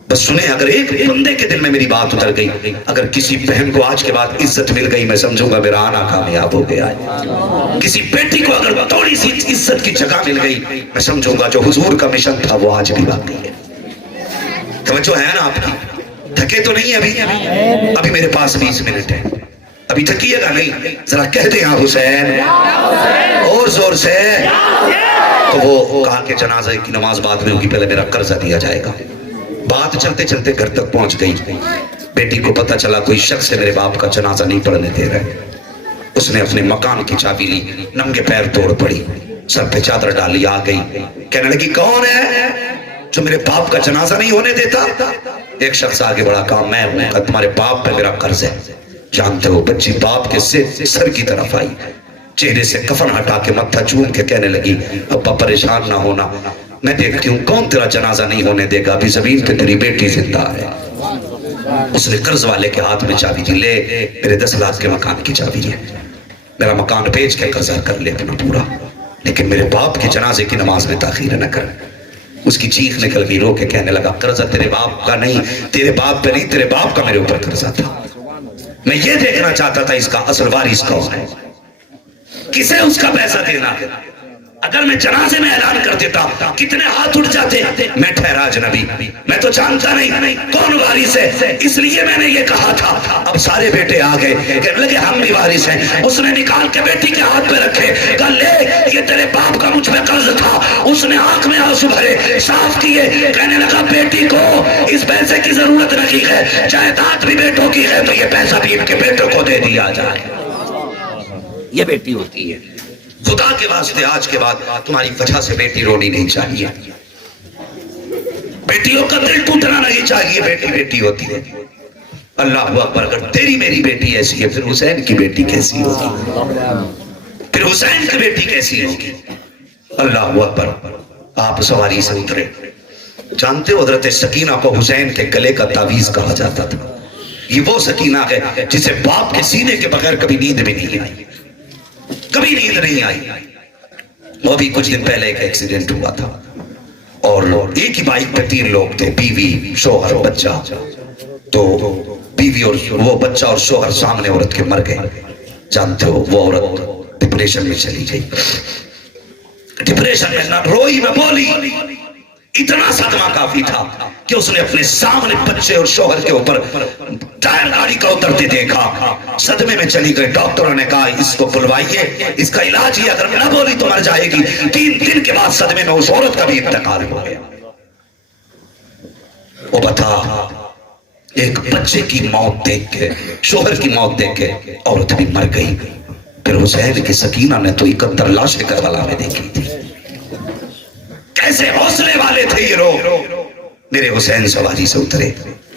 بس سنیں. اگر ایک بندے کے دل میں میری بات اتر گئی، اگر کسی بہن کو آج کے بعد عزت مل گئی، میں سمجھوں گا میرا آنا کامیاب ہو گیا ہے. کسی بیٹی کو اگر تھوڑی سی عزت کی جگہ مل گئی، میں سمجھوں گا جو حضور کا مشن تھا وہ آج بھی باقی ہے. توجہ ہے نا آپ کی؟ تھکے تو نہیں ابھی میرے پاس 20 منٹ ہے، ابھی تھکیے گا نہیں. ذرا کہہ دیں ہاں حسین اور زور سے. تو وہ کہا کہ جنازہ کی نماز بعد میں ہوگی، پہلے میرا قرضہ دیا جائے گا. بات چلتے چلتے گھر تک پہنچ گئی. بیٹی کو پتا چلا کوئی شخص میرے باپ کا جنازہ نہیں پڑھنے دے رہے. اس نے اپنے مکان کی چابی لی، ننگے پیر توڑ پڑی، سر پہ چادر ڈالی، آ گئی. کہنے لگی کون ہے جو میرے باپ کا جنازہ نہیں ہونے دیتا؟ ایک شخص آگے بڑھا، کہا میں ہوں، کہ تمہارے باپ پہ میرا قرض ہے. جانتے ہو بچی باپ کے سر کی طرف آئی، چہرے سے کفن ہٹا کے متھا چوم کے کہنے لگی ابا پریشان نہ ہونا، میں دیکھتی ہوں کون تیرا جنازہ نہیں ہونے دے گا، ابھی زمین پہ تیری بیٹی زندہ ہے. اس نے قرض والے کے ہاتھ میں چابی دی، لے میرے 10 لاکھ کے مکان کی چابی ہے، میرا مکان بیچ کے قرضہ کر لے اپنا پورا، لیکن میرے باپ کے جنازے کی نماز میں تاخیر نہ کر. اس کی چیخ نکل گئی، رو کے کہنے لگا قرضہ تیرے باپ کا نہیں، تیرے باپ پہ نہیں، تیرے باپ کا میرے اوپر قرضہ تھا. میں یہ دیکھنا چاہتا تھا اس کا اصل وارث کون ہے، کسے اس کا پیسہ دینا ہے. اگر میں جنازے میں اعلان کر دیتا کتنے ہاتھ اٹھ جاتے. میں ٹھہرا اجنبی، میں تو جانتا نہیں کون وارث ہے، اس لیے میں نے یہ کہا تھا. اب سارے بیٹے آ گئے، کہنے لگے ہم بھی وارث ہیں. اس نے نکال کے بیٹی کے ہاتھ پہ رکھے، کہا لے یہ تیرے باپ کا مجھ پہ قرض تھا. اس نے آنکھ میں آنسو بھرے، صاف کیے، کہنے لگا بیٹی کو اس پیسے کی ضرورت نہیں ہے، جائیداد بھی بیٹوں کی ہے، تو یہ پیسہ بھی ان کے بیٹوں کو دے دیا جائے. یہ بیٹی ہوتی ہے. خدا کے واسطے آج کے بعد تمہاری وجہ سے بیٹی رونی نہیں چاہیے، بیٹیوں کا دل ٹوٹنا نہیں چاہیے. بیٹی بیٹی ہوتی ہے. اللہ اکبر. اگر تیری میری بیٹی ایسی ہے پھر حسین کی بیٹی کیسی ہوگی، پھر حسین کی بیٹی کیسی ہوگی. اللہ اکبر. آپ سواری سے اترے. جانتے ہو حضرت سکینہ کو حسین کے گلے کا تعویذ کہا جاتا تھا. یہ وہ سکینہ ہے جسے باپ کے سینے کے بغیر کبھی نیند بھی نہیں آئی، کبھی نیند نہیں آئی۔ وہ بھی کچھ دن پہلے ایک ایکسیڈنٹ ہوا تھا اور ایک ہی بائک پہ 3 لوگ تھے، بیوی، شوہر، بچہ۔ تو بیوی اور وہ بچہ اور شوہر سامنے عورت کے مر گئے۔ جانتے ہو وہ عورت ڈپریشن میں چلی گئی، ڈپریشن میں نہ روئی نہ بولی، اتنا صدمہ کافی تھا کہ اس نے اپنے سامنے بچے اور شوہر کے اوپر ٹائر گاڑی کا اترتے دیکھا، صدمے میں چلی گئی۔ ڈاکٹروں نے کہا اس کو بلوائیے، اس کا علاج ہی اگر نہ بولی تو مر جائے گی۔ 3 دن کے بعد صدمے میں اس عورت کا بھی انتقال ہو گیا۔ وہ بتا ایک بچے کی موت دیکھ کے، شوہر کی موت دیکھ کے عورت بھی مر گئی۔ پھر حسین کی سکینہ نے تو 71 لاشیں کربلا میں دیکھی تھی۔ کیسے حوصلے والے تھے یہ لوگ۔ میرے حسین سواری سے اترے،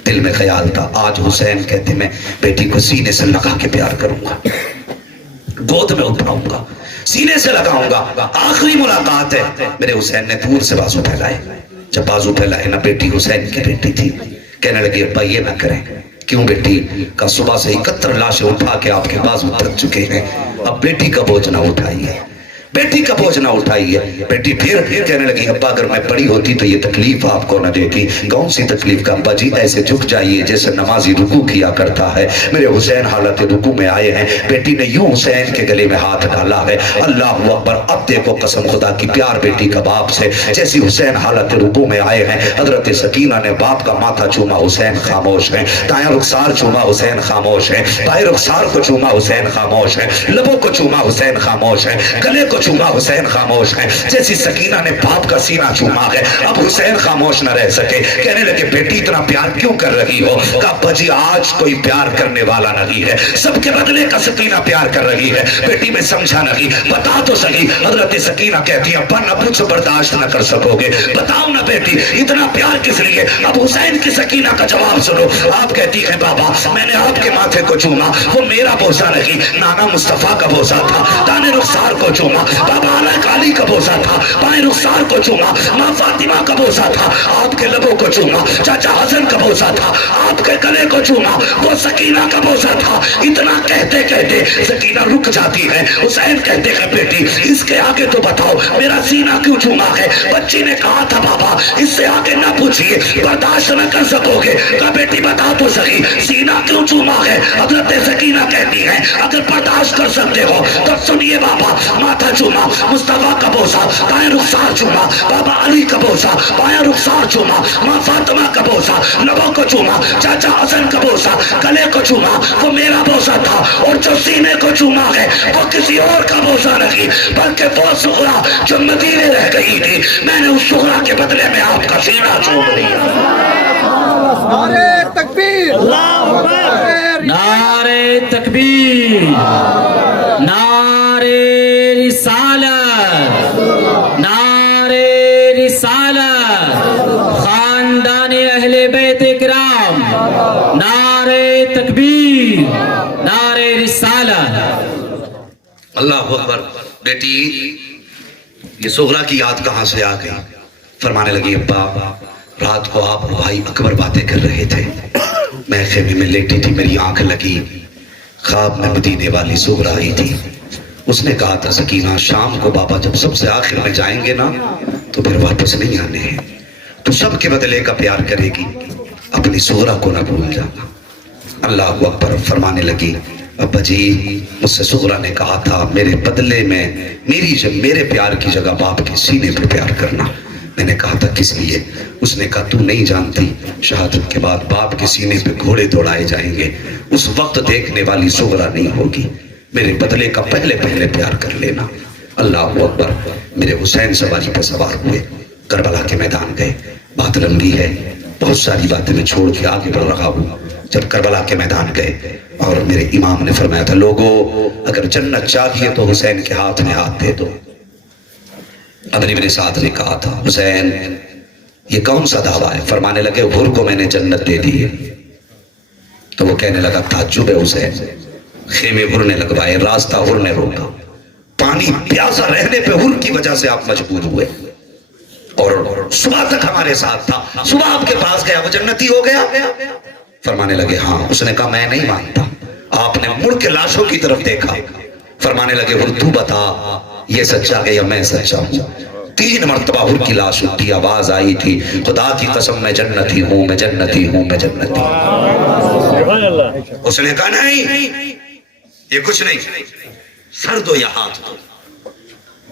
دل میں خیال تھا آج حسین کہتے میں بیٹی کو سینے سے لگا کے پیار کروں گا، گود میں اٹھاؤں گا، سینے سے لگاؤں گا، آخری ملاقات ہے۔ میرے حسین نے دور سے بازو پھیلائے، جب بازو پھیلائے نا بیٹی حسین کی بیٹی تھی، کہنے لگے ابا یہ نہ کریں۔ کیوں بیٹی؟ کا صبح سے 71 لاشیں اٹھا کے آپ کے بازو تھک چکے ہیں، اب بیٹی کا بوجھ نہ اٹھائیے، بیٹی کا بوجھ نہ اٹھائیے۔ بیٹی پھر کہنے لگی ابا اگر میں بڑی ہوتی تو یہ تکلیف آپ کو نہ دیتی۔ کون سی تکلیف؟ کا ابا جی ایسے جھک جائیے جیسے نمازی رکوع کیا کرتا ہے۔ میرے حسین حالت رکوع میں آئے ہیں، بیٹی نے یوں حسین کے گلے میں ہاتھ ڈالا ہے۔ اللہ اکبر! اب دیکھو قسم خدا کی پیار بیٹی کا باپ سے۔ جیسی حسین حالت رکوع میں آئے ہیں، حضرت سکینہ نے باپ کا ماتھا چوما، حسین خاموش ہیں، دائیں رخسار چوما، حسین خاموش ہیں، بائیں رخسار کو چوما، حسین خاموش ہیں، لبوں کو چوما، حسین خاموش ہیں، گلے کو چوما، حسین خاموش ہیں۔ جیسی سکینہ نے باپ کا سینہ چوما ہے، اب حسین خاموش نہ رہ سکے، کہنے لگے بیٹی اتنا پیار کیوں کر رہی ہو؟ کہا ابا جی آج کوئی پیار کرنے والا نہیں ہے، سب کے بدلے کا سکینہ پیار کر رہی ہے۔ بیٹی میں سمجھا نہیں، بتا تو صحیح۔ حضرت سکینہ کہتی ہے ابا نہ پوچھو، برداشت نہ کر سکو گے، بتاؤ نا بیٹی اتنا پیار کس لیے؟ اب حسین کی سکینہ کا جواب سنو۔ آپ کہتی ہیں بابا میں نے آپ کے ماتھے کو چوما، وہ میرا بوسہ نہیں، نانا مصطفیٰ کا بوسہ تھا۔ دانے رخسار کو چوما، بابا علی کا بوسہ تھا۔ بائیں رخسار کو چوما، ماں فاطمہ کا بوسہ تھا۔ آپ کے لبوں کو چوما، چاچا حسن کا بوسہ تھا۔ آپ کے گلے کو چوما، وہ سکینہ کا بوسہ تھا۔ اتنا کہتے کہتے سکینہ رک جاتی ہے۔ حسین کہتے ہیں بیٹی اس کے آگے تو بتاؤ میرا سینہ کیوں چوما ہے؟ بچی نے کہا تھا بابا اس سے آگے نہ پوچھئے، برداشت نہ کر سکو گے۔ کہا بیٹی بتا تو صحیح سینہ کیوں چوما ہے؟ حضرت سکینہ کہتی ہے اگر برداشت کر سکتے ہو تو سنیے بابا، ماتھا چوما، مصطفیٰ کا بوسہ، دائیں رخسار چوما، بابا علی کا بوسہ، بائیں رخسار چوما، ماں فاطمہ کا بوسہ، لبوں کو چوما، چاچا حسن کا بوسہ، گلے کو چوما، وہ میرا بوسہ تھا۔ اور جو سینے کو چوما ہے وہ کسی اور کا بوسہ نہیں بلکہ وہ سغرا جو مدینے رہ گئی تھی، میں نے اس سغرا کے بدلے میں آپ کا سینہ چوم لیا۔ نعرہ تکبیر، نعرہ تکبیر، نعرہ رسالت، نعرہ رسالت، خاندان اہل بیت کرام، نعرہ تکبیر، نعرہ رسالت۔ اللہ اکبر! بیٹی یہ سغرا کی یاد کہاں سے آ گئی؟ فرمانے لگی ابا رات کو آپ بھائی اکبر باتیں کر رہے تھے، میں خیمے میں لیٹی تھی، میری آنکھ لگی، خواب میں مدینے والی سغرا آئی تھی۔ اس نے کہا تھا سکینہ شام کو بابا جب سب سے آخر میں جائیں گے نا تو پھر واپس نہیں آنے ہیں، تو سب کے بدلے کا پیار کرے گی، اپنی سغرا کو نہ بھول جانا۔ اللہ اکبر! فرمانے لگی ابا جی مجھ سے سغرا نے کہا تھا میرے بدلے میں میرے پیار کی جگہ باپ کے سینے پہ پیار کرنا۔ میں نے کہا تھا کس لیے؟ اس نے کہا تو نہیں جانتی شہادت کے بعد باپ کے سینے پہ گھوڑے دوڑائے جائیں گے، اس وقت دیکھنے والی سغرا نہیں ہوگی، میرے بدلے کا پہلے پیار کر لینا۔ اللہ اکبر! میرے حسین سواری پہ سوار ہوئے، کربلا کے میدان گئے۔ بات لمبی ہے، بہت ساری باتیں میں چھوڑ کے آگے بڑھ رہا ہوں۔ جب کربلا کے میدان گئے اور میرے امام نے فرمایا تھا لوگوں اگر جنت چاہیے تو حسین کے ہاتھ میں ہاتھ دے دو۔ ابن ابن سعد نے کہا تھا حسین یہ کون سا دعویٰ ہے؟ فرمانے لگے حر کو میں نے جنت دے دی ہے۔ تو وہ کہنے لگا تعجب ہے حسین، خیمے حر نے لگوائے، راستہ حر نے روکا، پانی پیاسا رہنے پہ حر کی وجہ سے آپ مجبور ہوئے، اور صبح تک ہمارے ساتھ تھا، صبح آپ کے پاس گیا وہ جنتی ہو گیا۔ فرمانے لگے ہاں. اس نے کہا میں نہیں مانتا. آپ نے مڑ کے لاشوں کی طرف دیکھا. فرمانے لگے ہر تو بتا یہ سچا ہے یا میں سچا ہوں. 3 مرتبہ ہر کی لاش اٹھی. آواز آئی تھی خدا کی قسم میں جنتی ہوں، میں جنتی ہوں، میں جنتی ہوں. اس نے کہا نہیں یہ کچھ نہیں، سر دو یا ہاتھ دو.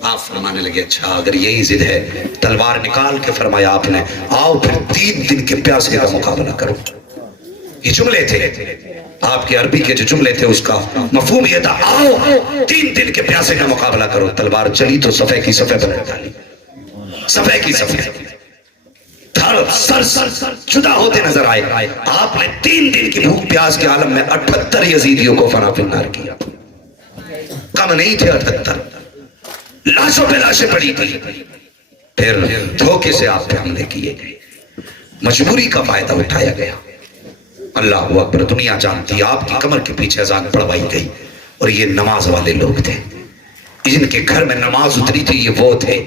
آپ فرمانے لگے اچھا اگر یہی ضد ہے. تلوار نکال کے فرمایا آپ نے آؤ پھر 3 دن کے پیاسے کا مقابلہ کرو. یہ جملے تھے آپ کے عربی کے جو جملے تھے اس کا مفہوم یہ تھا آؤ 3 دن کے پیاسے کا مقابلہ کرو. تلوار چلی تو صفحے کی صفحے پر ڈالی. صفحے کی صفحے دھڑ سر جدا ہوتے نظر آئے. آپ نے 3 دن کی بھوک پیاس کے عالم میں 78 یزیدیوں کو فنا فی النار کیا. کم نہیں تھے 78. لاشوں پہ لاشیں پڑی تھی. پھر دھوکے سے آپ پہ حملے کیے گئے. مجبوری کا فائدہ اٹھایا گیا. اللہ اکبر. دنیا جانتی آپ کی کمر کے پیچھے اذان پڑھوائی گئی اور یہ نماز والے لوگ تھے. جن کے گھر میں نماز اتری تھی یہ وہ تھے.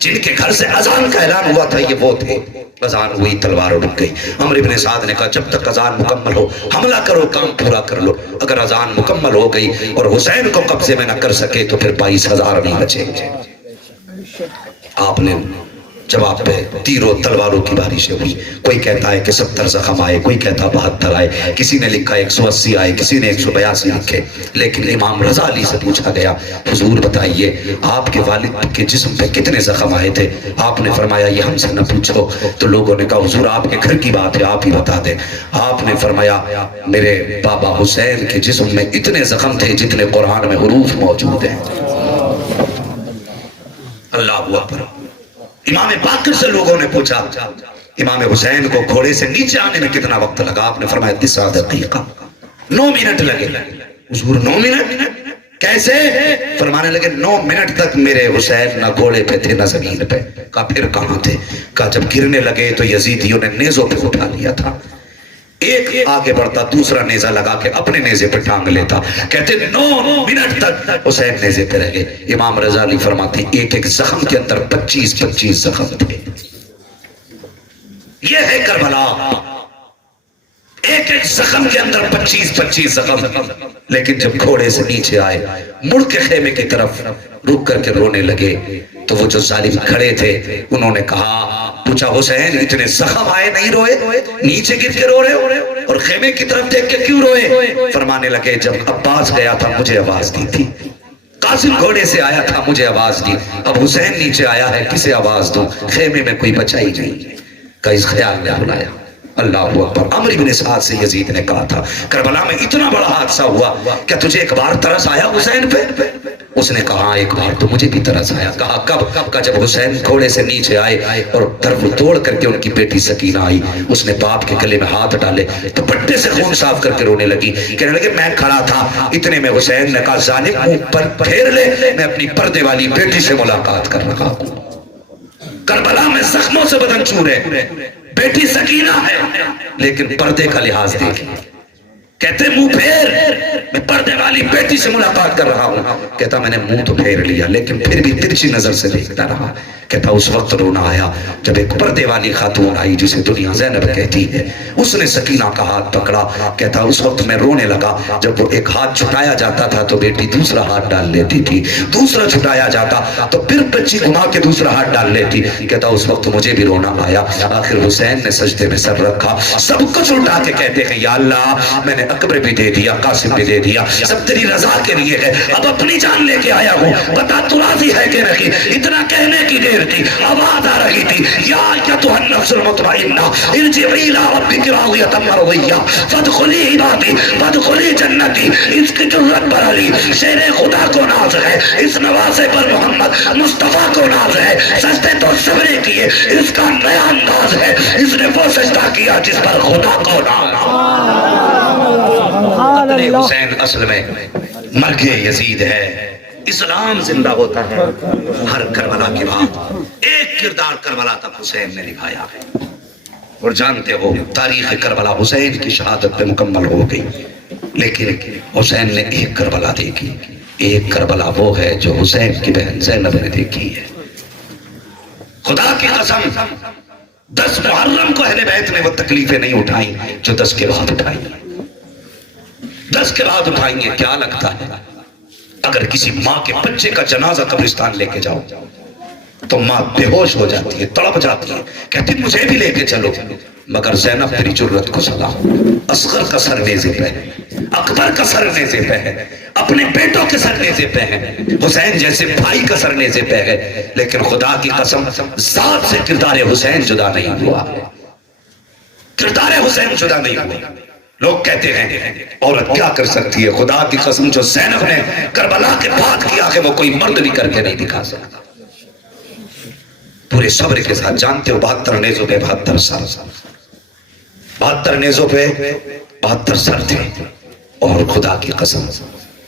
جن کے گھر سے اذان کا اعلان ہوا تھا یہ وہ تھے. اذان ہوئی تلوار اٹھ گئی. عمر بن سعد نے کہا جب تک اذان مکمل ہو حملہ کرو، کام پورا کر لو. اگر اذان مکمل ہو گئی اور حسین کو قبضے میں نہ کر سکے تو پھر 22,000 نہیں بچیں گے. آپ نے جواب پہ تیروں تلواروں کی بارشیں ہوئی. کوئی کہتا ہے کہ 70 زخم آئے، کوئی کہتا 72 آئے، کسی نے لکھا 180 آئے، کسی نے 182 لکھے. لیکن امام رضا علی سے پوچھا گیا حضور بتائیے آپ کے والد کے جسم پہ کتنے زخم آئے تھے؟ آپ نے فرمایا یہ ہم سے نہ پوچھو. تو لوگوں نے کہا حضور آپ کے گھر کی بات ہے آپ ہی بتا دیں. آپ نے فرمایا میرے بابا حسین کے جسم میں اتنے زخم تھے جتنے قرآن میں حروف موجود ہیں. اللہ اکبر. امام باقر سے لوگوں نے پوچھا امام حسین کو گھوڑے سے نیچے آنے میں کتنا وقت لگا؟ آپ نے فرمایا 9 دقیقہ 9 منٹ لگے. حضور 9 منٹ کیسے؟ فرمانے لگے 9 منٹ تک میرے حسین نہ گھوڑے پہ تھے نہ زمین پہ. کہا پھر کہاں تھے؟ کہا جب گرنے لگے تو یزیدیوں نے نیزوں پہ اٹھا لیا تھا. ایک آگے بڑھتا دوسرا نیزہ لگا کے اپنے نیزے پہ ٹانگ لیتا. کہتے 9 منٹ تک حسین نیزے پہ رہ گئے. امام رضا علی فرماتے ایک ایک زخم کے اندر 25 زخم تھے. یہ ہے کربلا. ایک ایک زخم کے اندر 25 زخم. لیکن جب گھوڑے سے نیچے آئے مڑ کے خیمے کی طرف رک کر کے رونے لگے تو وہ جو ظالم کھڑے تھے انہوں نے کہا پوچھا حسین اتنے زخم آئے نہیں روئے؟ نیچے گر کے رو رہے اور خیمے کی طرف دیکھ کے کیوں روئے؟ فرمانے لگے جب عباس گیا تھا مجھے آواز دی تھی، قاسم گھوڑے سے آیا تھا مجھے آواز دی، اب حسین نیچے آیا ہے کسے آواز دوں؟ خیمے میں کوئی بچا ہی نہیں. کا اس خیال نے بلایا. اللہ اکبر. عمرو بن سعد سے یزید نے کہا تھا کربلا میں اتنا بڑا حادثہ ہوا کیا تجھے ایک بار ترس آیا حسین پہ؟ اس نے کہا ایک بار تو مجھے بھی ترس آیا. کہا کب؟ کہا جب حسین گھوڑے سے نیچے آئے اور درب توڑ کر کے ان کی بیٹی سکینہ آئی، اس نے باپ کے گلے میں ہاتھ ڈالے تو پٹے سے خون صاف کر کے رونے لگی. کہنے لگے میں کھڑا تھا اتنے میں حسین نے کہا ظالم منہ پر پھیر لے، میں اپنی پردے والی بیٹی سے ملاقات کر رہا ہوں. کربلا میں زخموں سے بدن چور ہے، بیٹی سکینہ ہے لیکن پردے کا لحاظ دیکھیں. کہتے منہ پھیر، میں پردے والی بیٹی سے ملاقات کر رہا ہوں. کہتا میں نے منہ تو پھیر لیا لیکن پھر بھی ترچھی نظر سے دیکھتا رہا. کہتا اس وقت رونا آیا جب ایک پردے والی خاتون آئی جسے دنیا زینب کہتی ہے، اس نے سکینہ کا ہاتھ پکڑا. کہتا اس وقت میں رونے لگا. جب وہ ایک ہاتھ چھٹایا جاتا تھا تو بیٹی دوسرا ہاتھ ڈال لیتی تھی، دوسرا چھٹایا جاتا تو پھر بچی گھما کے دوسرا ہاتھ ڈال لیتی. کہتا اس وقت مجھے بھی رونا آیا. آخر حسین نے سجدے میں سر رکھا، سب کچھ اٹھا کے کہتے ہیں یا اللہ میں نے اکبر بھی دے دیا، قاسم بھی دے دیا، سب تیری رضا کے لیے ہے. اب اپنی جان لے کے آیا ہوں، بتا تو راضی ہے کہ نہیں؟ اتنا کہنے کی دیر تھی آواز آ رہی تھی یا ایتھا النفس المطمئنہ ارجعی الی ربک راضیۃ مرضیہ فادخلی عبادی فادخلی جنتی. اس کی جرت پر علی شیر خدا کو ناز ہے، اس نوازے پر محمد مصطفیٰ کو ناز ہے. سجدے تو سبرے کیے، اس کا نیا انداز ہے، اس نے وہ سجدہ کیا جس پر خدا کو ناز. حسین اصل میں مرگ یزید ہے، اسلام زندہ ہوتا ہے. ہر کربلا کے بعد ایک کردار کربلا تک حسین نے نبھایا ہے. اور جانتے ہو تاریخ کربلا حسین کی شہادت پہ مکمل ہو گئی، لیکن حسین نے ایک کربلا دیکھی. ایک کربلا وہ ہے جو حسین کی بہن زینب نے دیکھی ہے. خدا کی قسم 10 محرم کو اہل بیت نے وہ تکلیفیں نہیں اٹھائیں جو 10 کے بعد اٹھائیں گے. 10 کے بعد اٹھائیں گے. کیا لگتا ہے اگر کسی ماں کے بچے کا جنازہ قبرستان لے کے جاؤ تو ماں بے ہوش ہو جاتی ہے, تڑپ جاتی ہے, کہتی مجھے بھی لے کے چلو. مگر زینب تیری جرت کو سلام, اصغر کا سر نیزے پہ ہے, اکبر کا سر نیزے پہ ہے, اپنے بیٹوں کے سر نیزے پہ ہے, حسین جیسے بھائی کا سر نیزے پہ ہے. لیکن خدا کی قسم ذات سے کردار حسین جدا نہیں ہوا, کردار حسین جدا نہیں ہوا. لوگ کہتے ہیں عورت کیا کر سکتی ہے, خدا کی قسم جو زینب نے کربلا کے بعد کیا ہے وہ کوئی مرد بھی کر کے نہیں دکھا سکتا. پورے صبر کے ساتھ, جانتے ہو 72 نیزوں پہ 72 سر, 72 نیزوں پہ 72 سر تھے. اور خدا کی قسم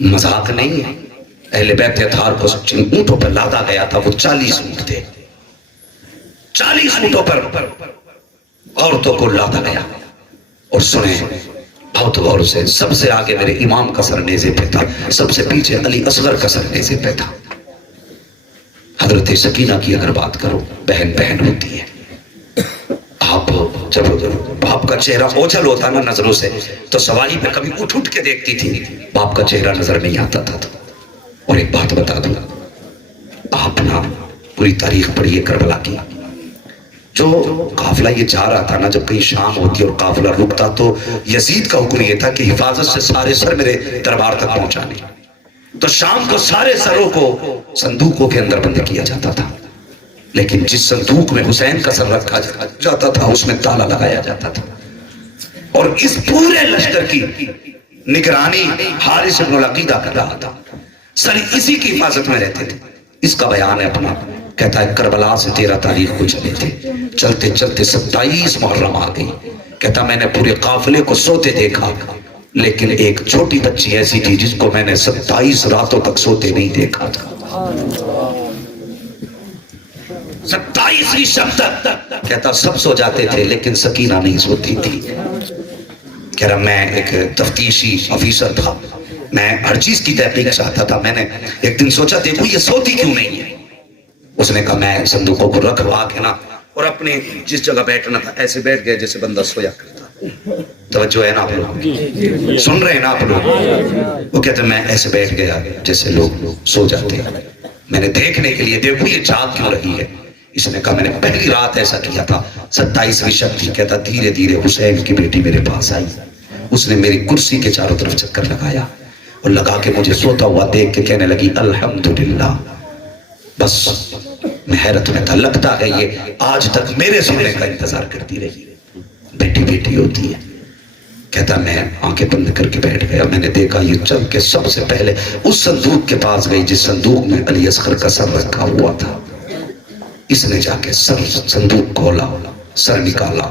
مذاق نہیں ہے, اہل بیت اطہار کو جن اونٹوں پر لادا گیا تھا وہ 40 اونٹ تھے, 40 اونٹوں پر عورتوں کو لادا گیا. اور سنیں بہت غور سے, سب سے آگے میرے امام کا سر نیزے پہ تھا, سب سے پیچھے علی اصغر کا سر نیزے پہ تھا. حضرت سکینہ کی اگر بات کرو, بہن بہن ہوتی ہے. آپ جب باپ کا چہرہ اوجھل ہوتا نا نظروں سے تو سواری پہ کبھی اٹھ کے دیکھتی تھی, باپ کا چہرہ نظر نہیں آتا تھا. اور ایک بات بتا دوں, آپ نا پوری تاریخ پڑھیے کربلا کی. جو قافلہ یہ جا رہا تھا نا, جب کہیں شام ہوتی اور قافلہ رکتا تو یزید کا حکم یہ تھا کہ حفاظت سے سارے سر میرے دربار تک پہنچانے. تو شام کو سارے سروں کو صندوقوں کے اندر بند کیا جاتا تھا, لیکن جس صندوق میں حسین کا سر رکھا جاتا تھا اس میں تالا لگایا جاتا تھا. اور اس پورے لشکر کی نگرانی حارث بن العقیدہ کر رہا تھا, سر اسی کی حفاظت میں رہتے تھے. اس کا بیان ہے اپنا, کہتا ہے کربلا سے 13 تاریخ کو چلے تھے, چلتے چلتے 27 محرم آ گئی. کہتا میں نے پورے قافلے کو سوتے دیکھا, لیکن ایک چھوٹی بچی ایسی تھی جس کو میں نے 27 راتوں تک سوتے نہیں دیکھا تھا. 27ویں شب تک کہتا سب سو جاتے تھے لیکن سکینہ نہیں سوتی تھی. کہہ رہا میں ایک تفتیشی آفیسر تھا, میں ہر چیز کی تحقیق چاہتا تھا. میں نے ایک دن سوچا دیکھو یہ سوتی کیوں نہیں ہے. اس نے کہا میں صندوقوں کو رکھوا کے نا اور اپنے جس جگہ بیٹھنا تھا ایسے بیٹھ گئے جیسے بندہ سویا کرتا. توجہ ہے نا آپ لوگ, سن رہے ہیں نا آپ لوگ. وہ کہتے میں ایسے بیٹھ گیا جیسے لوگ سو جاتے ہیں. میں نے دیکھنے کے لیے دیکھو یہ جاگ کیوں رہی ہے. اس نے کہا میں نے پہلی رات ایسا کیا تھا, 27ویں شب تھی. کہتا دھیرے دھیرے حسین کی بیٹی میرے پاس آئی, اس نے میری کرسی کے چاروں طرف چکر لگایا اور لگا کے مجھے سوتا ہوا دیکھ کے کہنے لگی الحمدللہ. بس میں حیرت میں تھا, لگتا ہے یہ آج تک میرے سننے کا انتظار کرتی رہی, بیٹی بیٹی ہوتی ہے. کہتا میں آنکھیں بند کر کے بیٹھ گیا. میں نے دیکھا یہ چل کے سب سے پہلے اس صندوق کے پاس گئی جس صندوق میں علی اصغر کا سر رکھا ہوا تھا. اس نے جا کے صندوق کھولا, سر نکالا,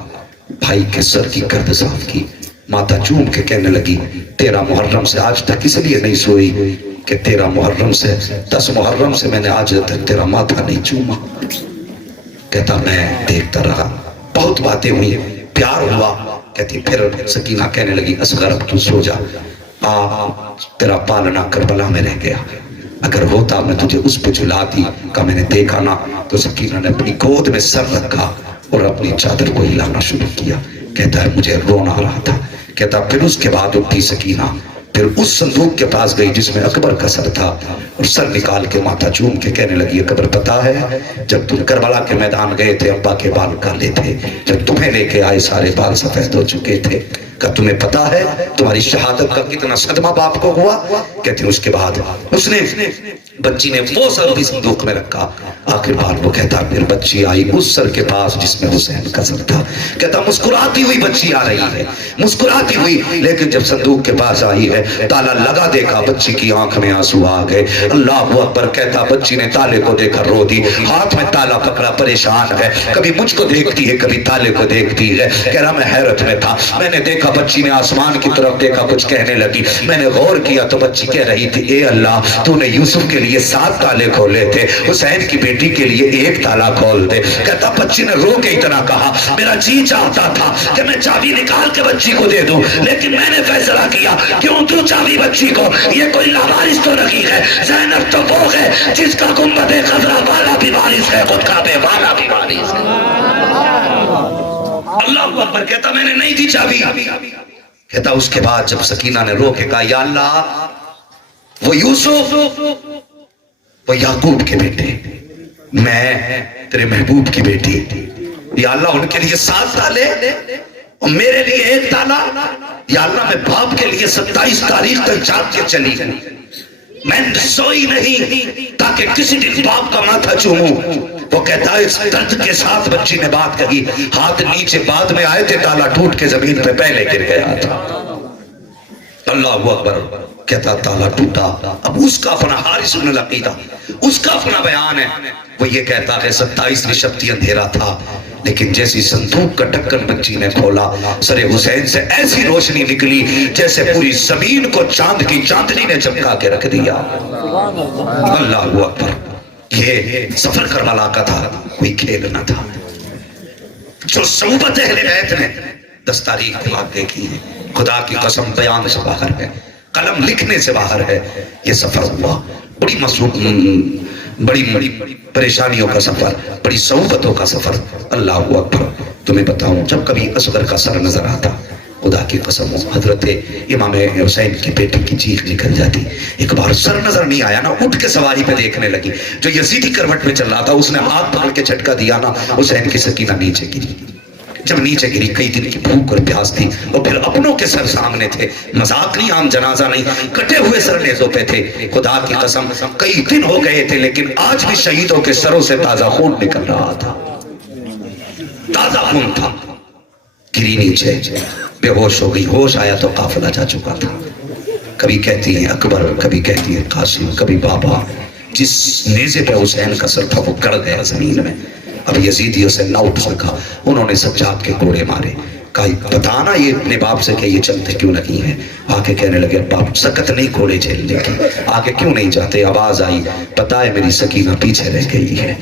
بھائی کے سر کی گرد صاف کی. ماتا چوم کے کہنے لگی 13 محرم سے آج تک اس لیے نہیں سوئی کہ 13 محرم سے 10 محرم سے میں نے آج تک تیرا ماتھا نہیں چوما. کہتا میں دیکھتا رہا, بہت باتیں ہوئی, پیار ہوا. کہتی پھر سکینہ کہنے لگی اصغر اب تو سو جا, تیرا پالنا کربلا میں رہ گیا, اگر ہوتا میں تجھے اس پہ جھلاتی. کہ میں نے دیکھا نا تو سکینہ نے اپنی گود میں سر رکھا اور اپنی چادر کو ہلانا شروع کیا. کہتا ہے مجھے رونا آ رہا تھا. کہتا پھر اس کے بعد اٹھی سکینہ, پھر اس صندوق کے پاس گئی جس میں اکبر کا سر تھا اور سر نکال کے ماتھا چوم کے کہنے لگی اکبر پتا ہے جب تم کربلا کے میدان گئے تھے ابا کے بال کالے تھے, جب تمہیں لے کے آئے سارے بال سفید ہو چکے تھے. کہ تمہیں پتا ہے تمہاری شہادت کا کتنا صدمہ باپ کو ہوا. کہتے اس کے بعد اس نے بچی نے وہ سر بھی صندوق میں رکھا. آخر بار وہ کہتا پھر بچی آئی اس سر کے پاس جس میں حسین کا سر تھا. کہتا مسکراتی ہوئی بچی آ رہی ہے, مسکراتی ہوئی, لیکن جب صندوق کے پاس آئی ہے تالا لگا دیکھا, بچی کی آنکھ میں آنسو آ گئے. اللہ اکبر. کہتا بچی نے تالے کو دیکھا رو دی, ہاتھ میں تالا پکڑا, پریشان ہے, کبھی مجھ کو دیکھتی ہے کبھی تالے کو دیکھتی ہے. کہہ رہا میں حیرت میں تھا, میں نے دیکھا بچی نے آسمان کی طرف دیکھا, کچھ کہنے لگی. میں نے غور کیا تو بچی کہہ رہی تھی اے اللہ تو نے یوسف کے لیے 7 تالے کھولے تھے, حسین کی بیٹی کے لیے 1 تالا کھول دے. کہتا بچی نے رو کے اتنا کہا میرا جی چاہتا تھا کہ میں چابی نکال کے بچی کو دے دوں, لیکن میں نے فیصلہ کیا کیوں دوں چابی بچی کو, یہ کوئی لاوارث تو نہیں ہے. زینب تو وہ ہے جس کا گنبد خضرا والا بھی وارث ہے, خود کعبے والا بھی وارث ہے. اللہ اکبر کہتا میں نے نہیں دی چابی. کہتا اس کے بعد جب سکینہ نے رو کے کہا یا اللہ وہ یوسف وہ یعقوب کے بیٹے میں تیرے محبوب کی بیٹی یا اللہ ان کے لیے 7 تالے اور میرے لیے 1 تالا یا اللہ میں باپ کے لیے 27 تاریخ تک جاگ کے چلی میں سوئی نہیں تاکہ کسی دن باپ کا ماتھا چوموں. وہ کہتا ہے اس درد کے ساتھ بچی نے بات کہی ہاتھ نیچے بعد میں آئے تھے تالا ٹوٹ کے زمین پہ پہلے گر گیا تھا. اللہ اکبر کہتا تالا ٹوٹا. اب اس کا اپنا حارث بن العقیدہ اس کا اپنا بیان ہے. وہ یہ کہتا ہے 27 نشبتی اندھیرا تھا لیکن جیسی صندوق کا ڈھکن بچی نے کھولا سر حسین سے ایسی روشنی نکلی جیسے پوری زمین کو چاند کی چاندنی نے چمکا کے رکھ دیا. اللہ اکبر. یہ سفر کربلا کا تھا کوئی کھیل نہ تھا. جو صحبت اہل بیت نے 10 تاریخ کو آپ دیکھی ہے خدا کی قسم بیان سے باہر ہے قلم لکھنے سے باہر ہے. یہ سفر ہوا بڑی بڑی پریشانیوں کا سفر بڑی صحبتوں کا سفر. اللہ اکبر. تمہیں بتاؤں جب کبھی اصغر کا سر نظر آتا خدا کی قسم حضرت امام حسین کی بیٹی کی چیخ نکل جاتی. ایک بار سر نظر نہیں آیا نا اٹھ کے سواری پہ دیکھنے لگی جو یزیدی کروٹ میں چل رہا تھا اس نے ہاتھ پکڑ کے جھٹکا دیا نا حسین کی سکینہ نیچے گری. جب نیچے گری کئی دن کی بھوک اور پیاس تھی اور پھر اپنوں کے سر سامنے تھے. مذاق نہیں عام جنازہ نہیں کٹے ہوئے سر نیزوں پہ تھے. خدا کی قسم کئی دن ہو گئے تھے لیکن آج بھی شہیدوں کے سروں سے تازہ خون نکل رہا تھا. تازہ خون تھا. گری نیچے بے ہوش ہو گئی. ہوش آیا تو قافلہ جا چکا تھا. کبھی کہتی ہیں اکبر کبھی کہتی ہیں قاسم کبھی بابا. جس نیزے پہ حسین کا سر تھا وہ گڑ گیا زمین میں. اب یزیدیوں سے نہ اٹھ سکا. انہوں نے سجاد کے کوڑے مارے. کہا بتانا یہ اپنے باپ سے کہ یہ چلتے کیوں نہیں ہیں. آگے کہنے لگے باپ سکت نہیں گھوڑے جھیلنے کی آگے کیوں نہیں جاتے. آواز آئی پتا ہے میری سکینہ پیچھے رہ گئی ہے.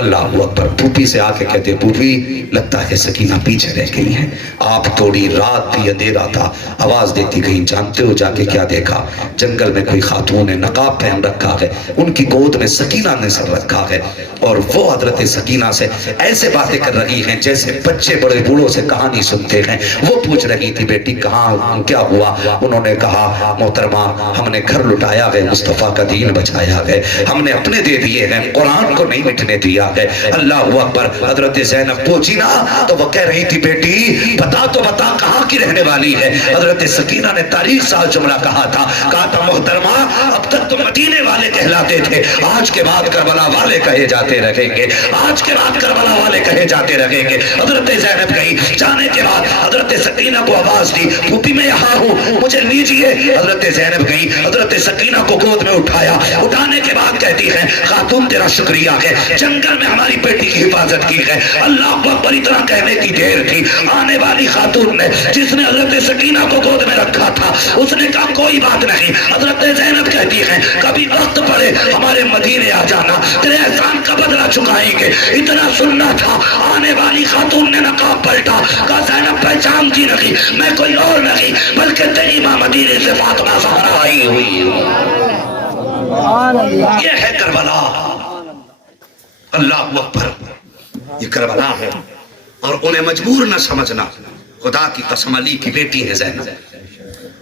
اللہ اکبر. پھوپھی سے آ کے کہتے پھوپھی لگتا ہے سکینہ پیچھے رہ گئی ہے. آپ توڑی رات بھی اندھیرا تھا. آواز دیتی گئی جانتے ہو جا کے کیا دیکھا. جنگل میں کوئی خاتون نے نقاب پہن رکھا ہے ان کی گود میں سکینہ نے سر رکھا ہے اور وہ حضرت سکینہ سے ایسے باتیں کر رہی ہیں جیسے بچے بڑے بوڑھوں سے کہانی سنتے ہیں. وہ پوچھ رہی تھی بیٹی کہاں کیا ہوا. انہوں نے کہا محترمہ ہم نے گھر لٹایا ہے مصطفیٰ کا دین بچایا ہے ہم نے اپنے دے دیے ہیں قرآن کو نہیں مٹنے دیا ہے. اللہ اکبر. حضرت زینب پہنچی نا تو وہ کہہ رہی تھی بیٹی بتا تو بتا کہاں کی رہنے والی ہے. حضرت سکینہ نے تاریخ سال جملہ کہا تھا محترمہ اب تک تو مدینے والے کہلاتے تھے آج کے بعد کربلا والے کہے جاتے رہیں گے. آج کے بعد کربلا والے کہے جاتے رہیں گے. حضرت زینب گئی. جانے کے بعد حضرت سکینہ کو آواز دی پھوپھی میں یہاں ہوں مجھے لیجئے. حضرت زینب گئی. حضرت سکینہ کو گود میں اٹھایا. اٹھانے کے بعد کہتی ہے خاتون تیرا شکریہ ہے جنگل میں ہماری بیٹی کی حفاظت کی ہے. اللہ اکبر. اتنا کہنے کی دیر تھی آنے والی خاتون نے جس نے حضرت سکینہ کو گود میں رکھا تھا اس نے کہا کوئی بات نہیں. حضرت زینب کہتی ہے کبھی وقت پڑے ہمارے مدینے آ جانا تیرے احسان کا بدلہ چکائیں گے. اتنا سننا تھا. آنے والی خاتون نے نقاب پلٹا. کہا زینب پہچانتی نہیں میں کوئی اور نہیں بلکہ تیری ماں مدینے سے فاطمہ زہرا آئی ہوئی. یہ ہے کربلا. اللہ اکبر. یہ کربلا ہے اور انہیں مجبور نہ سمجھنا. خدا کی قسم علی کی بیٹی ہے زینب.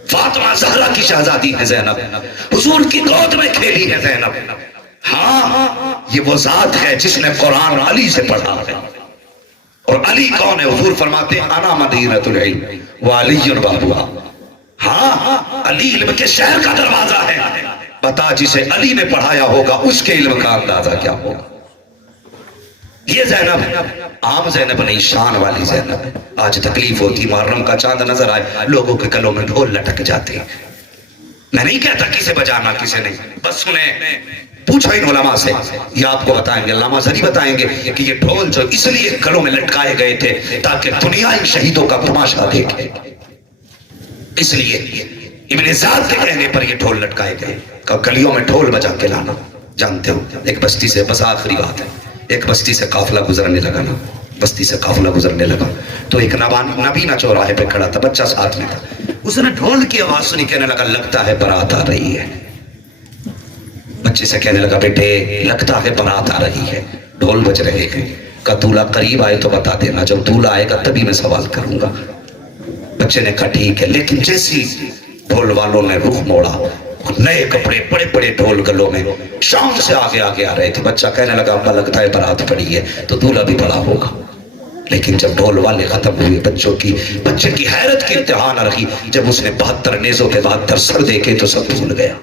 فاطمہ زہرا کی شہزادی ہے زینب. حضور کی گود میں کھیلی ہے زینب. ہاں یہ وہ ذات ہے جس نے قرآن علی سے پڑھا ہے. اور علی کون ہے. حضور فرماتے ہیں انا مدینۃ العلم وعلی بابها. ہاں علی علم کے شہر کا دروازہ ہے. بتا جسے علی نے پڑھایا ہوگا اس کے علم کا اندازہ کیا ہوگا. یہ زینب عام زینب نہیں شان والی زینب ہے. آج تکلیف ہوتی محرم کا چاند نظر آئے لوگوں کے گلوں میں ڈھول لٹک جاتے ہیں. میں نہیں کہتا کسے بجانا کسے نہیں بس سنیں پوچھو ان علماء سے یہ آپ کو بتائیں گے. علامہ زری بتائیں گے کہ یہ ڈھول جو اس لیے گلوں میں لٹکائے گئے تھے تاکہ دنیا ان شہیدوں کا تماشا دیکھے. اس لیے ابن زیاد کے کہنے پر یہ ڈھول لٹکائے گئے. گلیوں میں ڈھول بجا کے لانا. جانتے ہو ایک بستی سے بس آخری بات ہے ایک بستی سے قافلہ گزرنے لگا نا. بستی سے قافلہ گزرنے لگا تو ایک نبی نہ چوراہے پہ کھڑا تھا بچہ ساتھ میں تھا. اس نے ڈھول کی آواز سنی کہنے لگا لگتا ہے بارات آ رہی ہے. بچے سے کہنے لگا بیٹے لگتا ہے بارات آ رہی ہے. ڈھول بج رہے ہیں کا دولہا قریب آئے تو بتا دینا، جب دولہا آئے گا تبھی میں سوال کروں گا۔ بچے نے کہا ٹھیک ہے، لیکن جیسی ڈھول والوں نے رخ موڑا، نئے کپڑے بڑے بڑے ڈھول گلوں میں شام سے آگے آگے آ رہے تھے، بچہ کہنے لگا ابا لگتا ہے بارات پڑی ہے، تو دولہا بھی بڑا ہوگا۔ لیکن جب ڈھول والے ختم ہوئے، بچے کی حیرت کی انتہا نہ رہی، جب اس نے 72 نیزوں کے 72 سر دیکھے تو سب بھول گیا،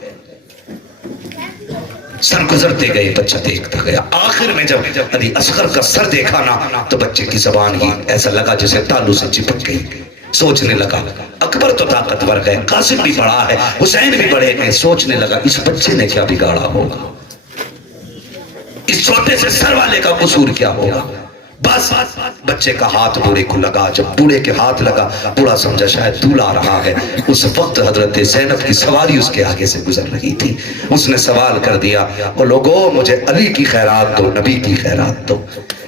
سر گزرتے گئے، بچہ دیکھتا گیا، آخر میں جب علی اصغر کا سر دیکھا نا تو بچے کی زبان ہی ایسا لگا جیسے تالو سے چپک گئی۔ سوچنے لگا اکبر تو طاقتور ہے، قاسم بھی بڑا ہے، حسین بھی بڑے ہیں، سوچنے لگا اس بچے نے کیا بگاڑا ہوگا، اس چھوٹے سے سر والے کا قصور کیا ہوگا۔ بس بچے کا ہاتھ بوڑھے کو لگا، جب بوڑھے کے ہاتھ لگا بوڑھا سمجھا شاید دولہا آ رہا ہے۔ اس وقت حضرت زینب کی سواری اس کے آگے سے گزر رہی تھی، اس نے سوال کر دیا، او لوگو مجھے علی کی خیرات دو، نبی کی خیرات دو۔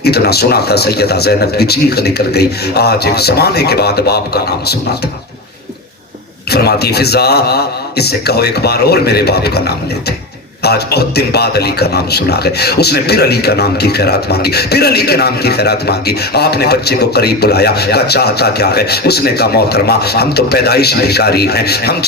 اتنا سنا تھا سیدہ زینب کی چیخ نکل گئی، آج ایک زمانے کے بعد باپ کا نام سنا تھا۔ فرماتی فضا اس سے کہو ایک بار اور میرے باپ کا نام لیتے۔ آج بہت دن بعد علی کا نام سنا گئے، اس نے پھر علی کا نام کی خیرات مانگی، پھر علی کے نام کی خیرات مانگی۔ آپ نے بچے کو قریب بلایا، کہا چاہتا کیا ہے؟ اس نے کہا محترمہ ہم تو پیدائشی بھکاری ہیں، ہم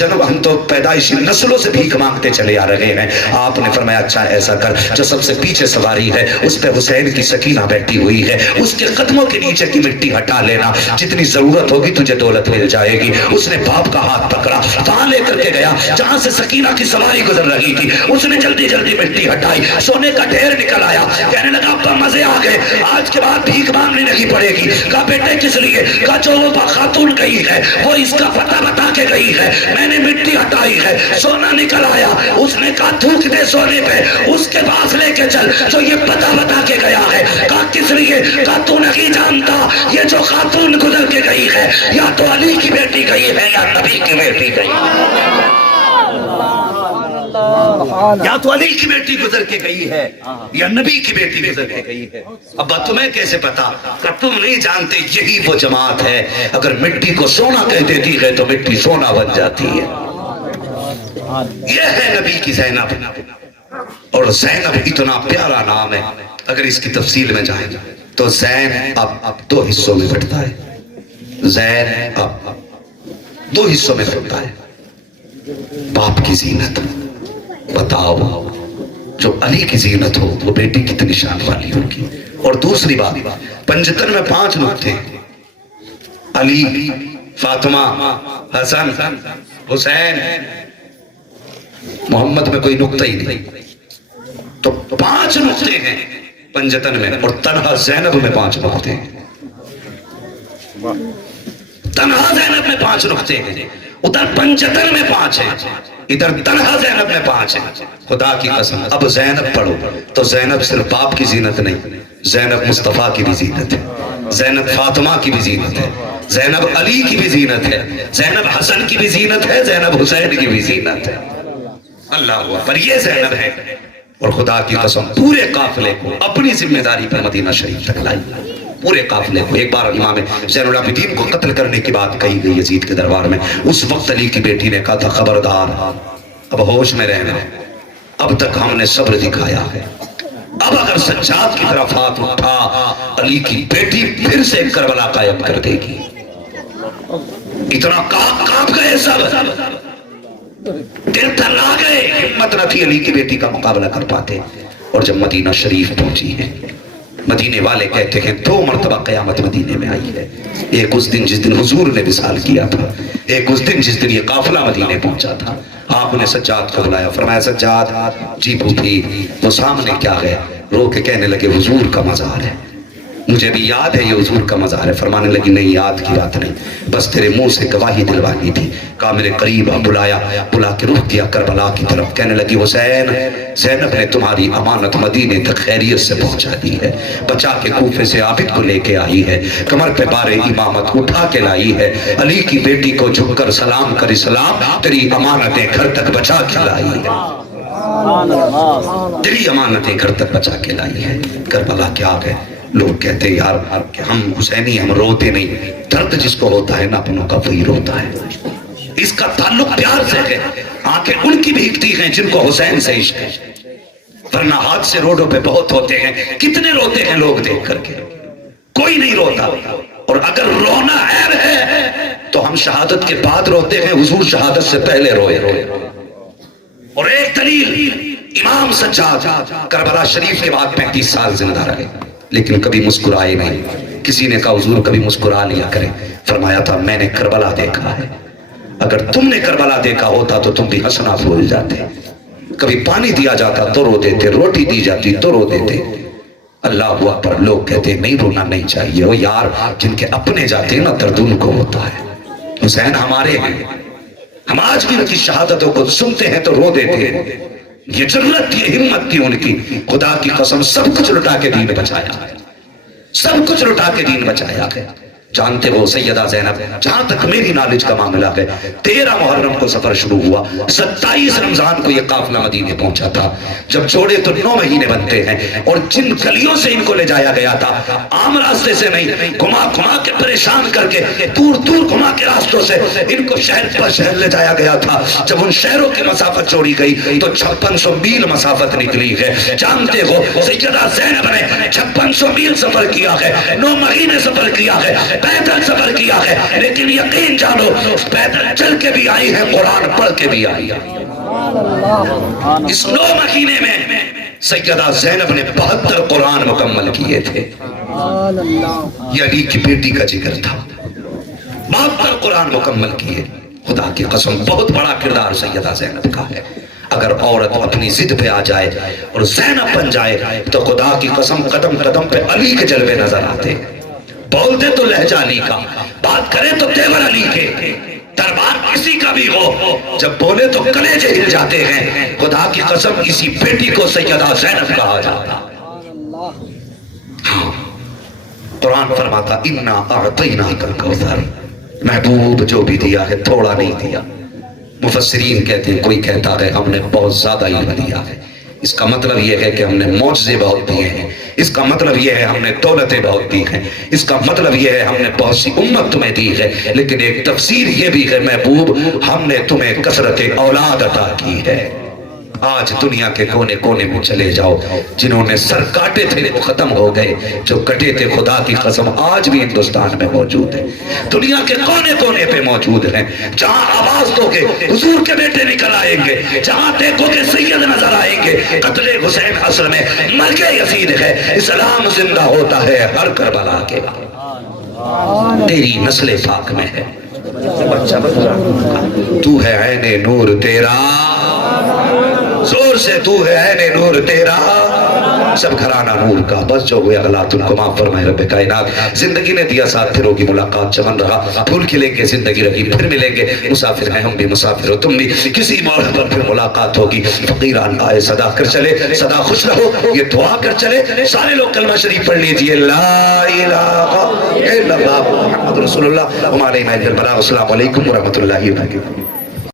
تو پیدائشی نسلوں سے بھیک مانگتے چلے آ رہے ہیں۔ آپ نے فرمایا اچھا ایسا کر، جو سب سے پیچھے سواری ہے اس پہ حسین کی سکینہ بیٹھی ہوئی ہے، اس کے قدموں کے نیچے کی مٹی ہٹا لینا، جتنی ضرورت ہوگی تجھے دولت مل جائے گی۔ اس نے باپ کا ہاتھ پکڑا، وہاں لے کر کے گیا جہاں سے سکینہ کی سواری گزر رہی تھی، اس نے جلدی جلدی مٹی ہٹائی، سونے کا ڈھیر نکل آیا، کہنے لگا ابا مزے آ گئے، آج کے بعد بھیک مانگنی نہیں پڑے گی۔ کہا بیٹے کس لیے؟ کہا جو وہ خاتون گئی ہے وہ اس کا پتہ بتا کے گئی ہے، میں نے مٹی ہٹائی ہے، سونا نکل آیا۔ اس نے کہا تھوک دے سونے پہ، اس کے پاس لے کے چل جو یہ پتہ بتا کے گیا ہے۔ کہا کس لیے؟ کہا تو نہیں جانتا یہ جو خاتون گزر کے گئی ہے یا تو علی کی بیٹی گئی ہے یا نبی کی بیٹی گئی ہے، یا تو علی کی بیٹی گزر کے گئی ہے یا نبی کی بیٹی گزر کے گئی ہے۔ ابا تمہیں کیسے پتا؟ کہ تم نہیں جانتے یہی وہ جماعت ہے، اگر مٹی کو سونا کہہ دیتی ہے تو مٹی سونا بن جاتی ہے۔ یہ ہے نبی کی زینب، اور زینب اتنا پیارا نام ہے، اگر اس کی تفصیل میں جائیں تو زین اب 2 حصوں میں بٹتا ہے، زین اب 2 حصوں میں بٹتا ہے۔ باپ کی زینت، بتاؤ جو علی کی زینت ہو وہ بیٹی کتنی شان والی ہوگی۔ اور دوسری بات، پنجتن میں 5 نقطے، علی، فاطمہ، حسن، حسین، محمد میں کوئی نقطہ ہی نہیں، تو 5 نقطے ہیں پنجتن میں، اور تنہا زینب میں 5 نقطے ہیں، تنہا زینب میں 5 نقطے ہیں، ادھر پنجتن میں 5 ہیں، ادھر تنہا زینب میں 5 ہیں۔ خدا کی قسم اب زینب پڑھو تو زینب صرف باپ کی زینت نہیں، زینب مصطفیٰ کی بھی زینت ہے، زینب فاطمہ کی بھی زینت ہے، زینب علی کی بھی زینت ہے، زینب حسن کی بھی زینت ہے، زینب حسین کی بھی زینت ہے۔ اللہ اکبر، یہ زینب ہے۔ اور خدا کی قسم پورے قافلے کو اپنی ذمہ داری پر مدینہ شریف تک لائی، پورے قافلے کو۔ ایک بار امام زین العابدین کو قتل کرنے کی بات کہی گئی یزید کے دربار میں، اس وقت علی کی بیٹی نے کہا تھا خبردار اب ہوش میں رہنا، اب تک ہم نے صبر دکھایا ہے، اب اگر سجاد کی طرف ہاتھ اٹھا علی کی بیٹی پھر سے کربلا قائم کر دے گی۔ اتنا کانپ گئے سب، دل تھلا گئے، ہمت نہ تھی علی کی بیٹی کا مقابلہ کر پاتے۔ اور جب مدینہ شریف پہنچی ہے، مدینے والے کہتے ہیں 2 مرتبہ قیامت مدینے میں آئی ہے، ایک اس دن جس دن حضور نے وصال کیا تھا، ایک اس دن جس دن یہ قافلہ مدینے پہنچا تھا۔ آپ نے سجاد کو بلایا، فرمایا سجاد جی پوچھی، وہ سامنے کیا ہے؟ رو کے کہنے لگے حضور کا مزار ہے، مجھے بھی یاد ہے یہ حضور کا مزار ہے۔ فرمانے لگی نہیں یاد کی بات نہیں، بس تیرے منہ سے گواہی دلوانی تھی۔ کہا میرے قریب بلایا، بلا کے رخ کیا کربلا کی طرف، کہنے لگی حسین زینب نے تمہاری امانت مدینے تک خیریت سے پہنچا دی ہے، بچا کے کوفے سے عابد کو لے کے آئی ہے، کمر پہ بار امامت اٹھا کے لائی ہے، علی کی بیٹی کو جھک کر سلام کر اسلام، تیری امانتیں گھر تک بچا کے لائی ہے، تیری امانتیں گھر تک بچا کے لائی ہے۔ کربلا کے آگے لوگ کہتے ہیں یار کہ ہم حسینی ہم روتے نہیں، درد جس کو ہوتا ہے نا اپنوں کا وہی روتا ہے، اس کا تعلق پیار سے ہے، آنکھیں ان کی بھیگتی ہیں جن کو حسین سے عشق ہے، ورنہ حادثے روڈوں پہ بہت ہوتے ہیں، کتنے روتے ہیں لوگ دیکھ کر کے۔ کوئی نہیں روتا، اور اگر رونا عیب ہے تو ہم شہادت کے بعد روتے ہیں، حضور شہادت سے پہلے روئے۔ اور ایک دلیل، امام سجاد کربلا شریف کے بعد 35 سال زندہ رہے لیکن کبھی مسکرائے نہیں۔ کسی نے کہا حضور کبھی مسکرا لیا کریں، فرمایا تھا میں نے کربلا دیکھا ہے، اگر تم نے کربلا دیکھا ہوتا تو تم بھی ہنسنا بھول جاتے۔ کبھی پانی دیا جاتا تو رو دیتے، روٹی دی جاتی تو رو دیتے۔ اللہ اکبر، لوگ کہتے نہیں رونا نہیں چاہیے، وہ یار جن کے اپنے جاتے ہیں نا درد ان کو ہوتا ہے۔ حسین ہمارے ہیں، ہم آج بھی ان کی شہادتوں کو سنتے ہیں تو رو دیتے ہیں۔ یہ جرت تھی، ہمت تھی ان کی، خدا کی قسم سب کچھ لٹا کے دین بچایا، سب کچھ لٹا کے دین بچایا ہے۔ جانتے ہو سیدہ زینب، جہاں تک میری نالج کا معاملہ ہے، 13 محرم کو سفر شروع ہوا، 27 رمضان کو یہ قافلہ مدینے پہنچا تھا۔ جب چھوڑے تو 9 مہینے بنتے ہیں، اور جن گلیوں سے ان کو لے جایا گیا تھا، عام راستے سے نہیں، گھما گھما کے پریشان کر کے، دور دور گھما کے راستوں سے ان کو شہر پر شہر لے جایا گیا تھا۔ جب ان شہروں کی مسافت جوڑی گئی تو 5600 میل مسافت نکلی ہے۔ جانتے ہو سیدہ زینب نے 5600 میل سفر کیا ہے، 9 مہینے سفر کیا ہے، پیدل سفر کیا ہے، لیکن یقین جانو پیدل چل کے بھی آئی ہے، قرآن پڑھ کے بھی آئی ہے۔ اس 9 مہینے میں سیدہ زینب نے 72 قرآن مکمل کیے تھے۔ یہ علی کی بیٹی کا ذکر تھا، 72 قرآن مکمل کیے۔ خدا کی قسم بہت بڑا کردار سیدہ زینب کا ہے۔ اگر عورت اپنی ضد پہ آ جائے اور زینب بن جائے تو خدا کی قسم قدم قدم پہ علی کے جلوے نظر آتے ہیں۔ بولتے تو لہجہ علی کا، بات کرے تو تیور علی کے، دربار کسی کا بھی ہو، جب بولے تو کلیجے ہل جاتے ہیں۔ خدا کی قسم اسی بیٹی کو سیدہ زینب کہا جاتا۔ ہاں، قرآن فرماتا اِنَّا أَعْطَيْنَاكَ الْكَوْثَرَ، محبوب جو بھی دیا ہے تھوڑا نہیں دیا۔ مفسرین کہتے ہیں، کوئی کہتا ہے ہم نے بہت زیادہ علم دیا ہے، اس کا مطلب یہ ہے کہ ہم نے معجزے بہت دیے ہیں، اس کا مطلب یہ ہے ہم نے دولتیں بہت دی ہیں، اس کا مطلب یہ ہے ہم نے بہت سی امت تمہیں دی ہے، لیکن ایک تفسیر یہ بھی ہے محبوب ہم نے تمہیں کثرت اولاد عطا کی ہے۔ آج دنیا کے کونے کونے میں چلے جاؤ، جنہوں نے سر کاٹے تھے وہ ختم ہو گئے، جو کٹے تھے خدا کی قسم آج بھی ہندوستان میں موجود ہیں، دنیا کے کونے کونے پہ موجود ہیں۔ جہاں آواز دو گے حضور کے بیٹے نکل آئیں گے، جہاں دیکھو گے سید نظر آئیں گے۔ قتل حسین اصل میں مرگ یزید ہے، اسلام زندہ ہوتا ہے ہر کربلا کے بعد۔ تیری نسل پاک میں ہے، تو ہے عین نور تیرا، زور سے تو ہے عین نور تیرا، سب گھرانہ نور کا، بس جو ہوئے اغلا تن کو معاف فرمائے رب کائنات۔ زندگی نے دیا ساتھ، پھر ہوگی ملاقات، چمن رہا پھول کھلیں گے، زندگی رہی پھر ملیں گے، مسافر ہیں ہم بھی مسافر ہو تم بھی، کسی موڑ پر پھر ملاقات ہوگی۔ فقیران آئے صدا کر چلے، صدا خوش رہو یہ دعا کر چلے، سارے لوگ کلمہ شریف پڑھ لیجئے، لا الہ الا اللہ محمد رسول اللہ، ہمارے السلام علیکم ورحمۃ اللہ وبرکاتہ۔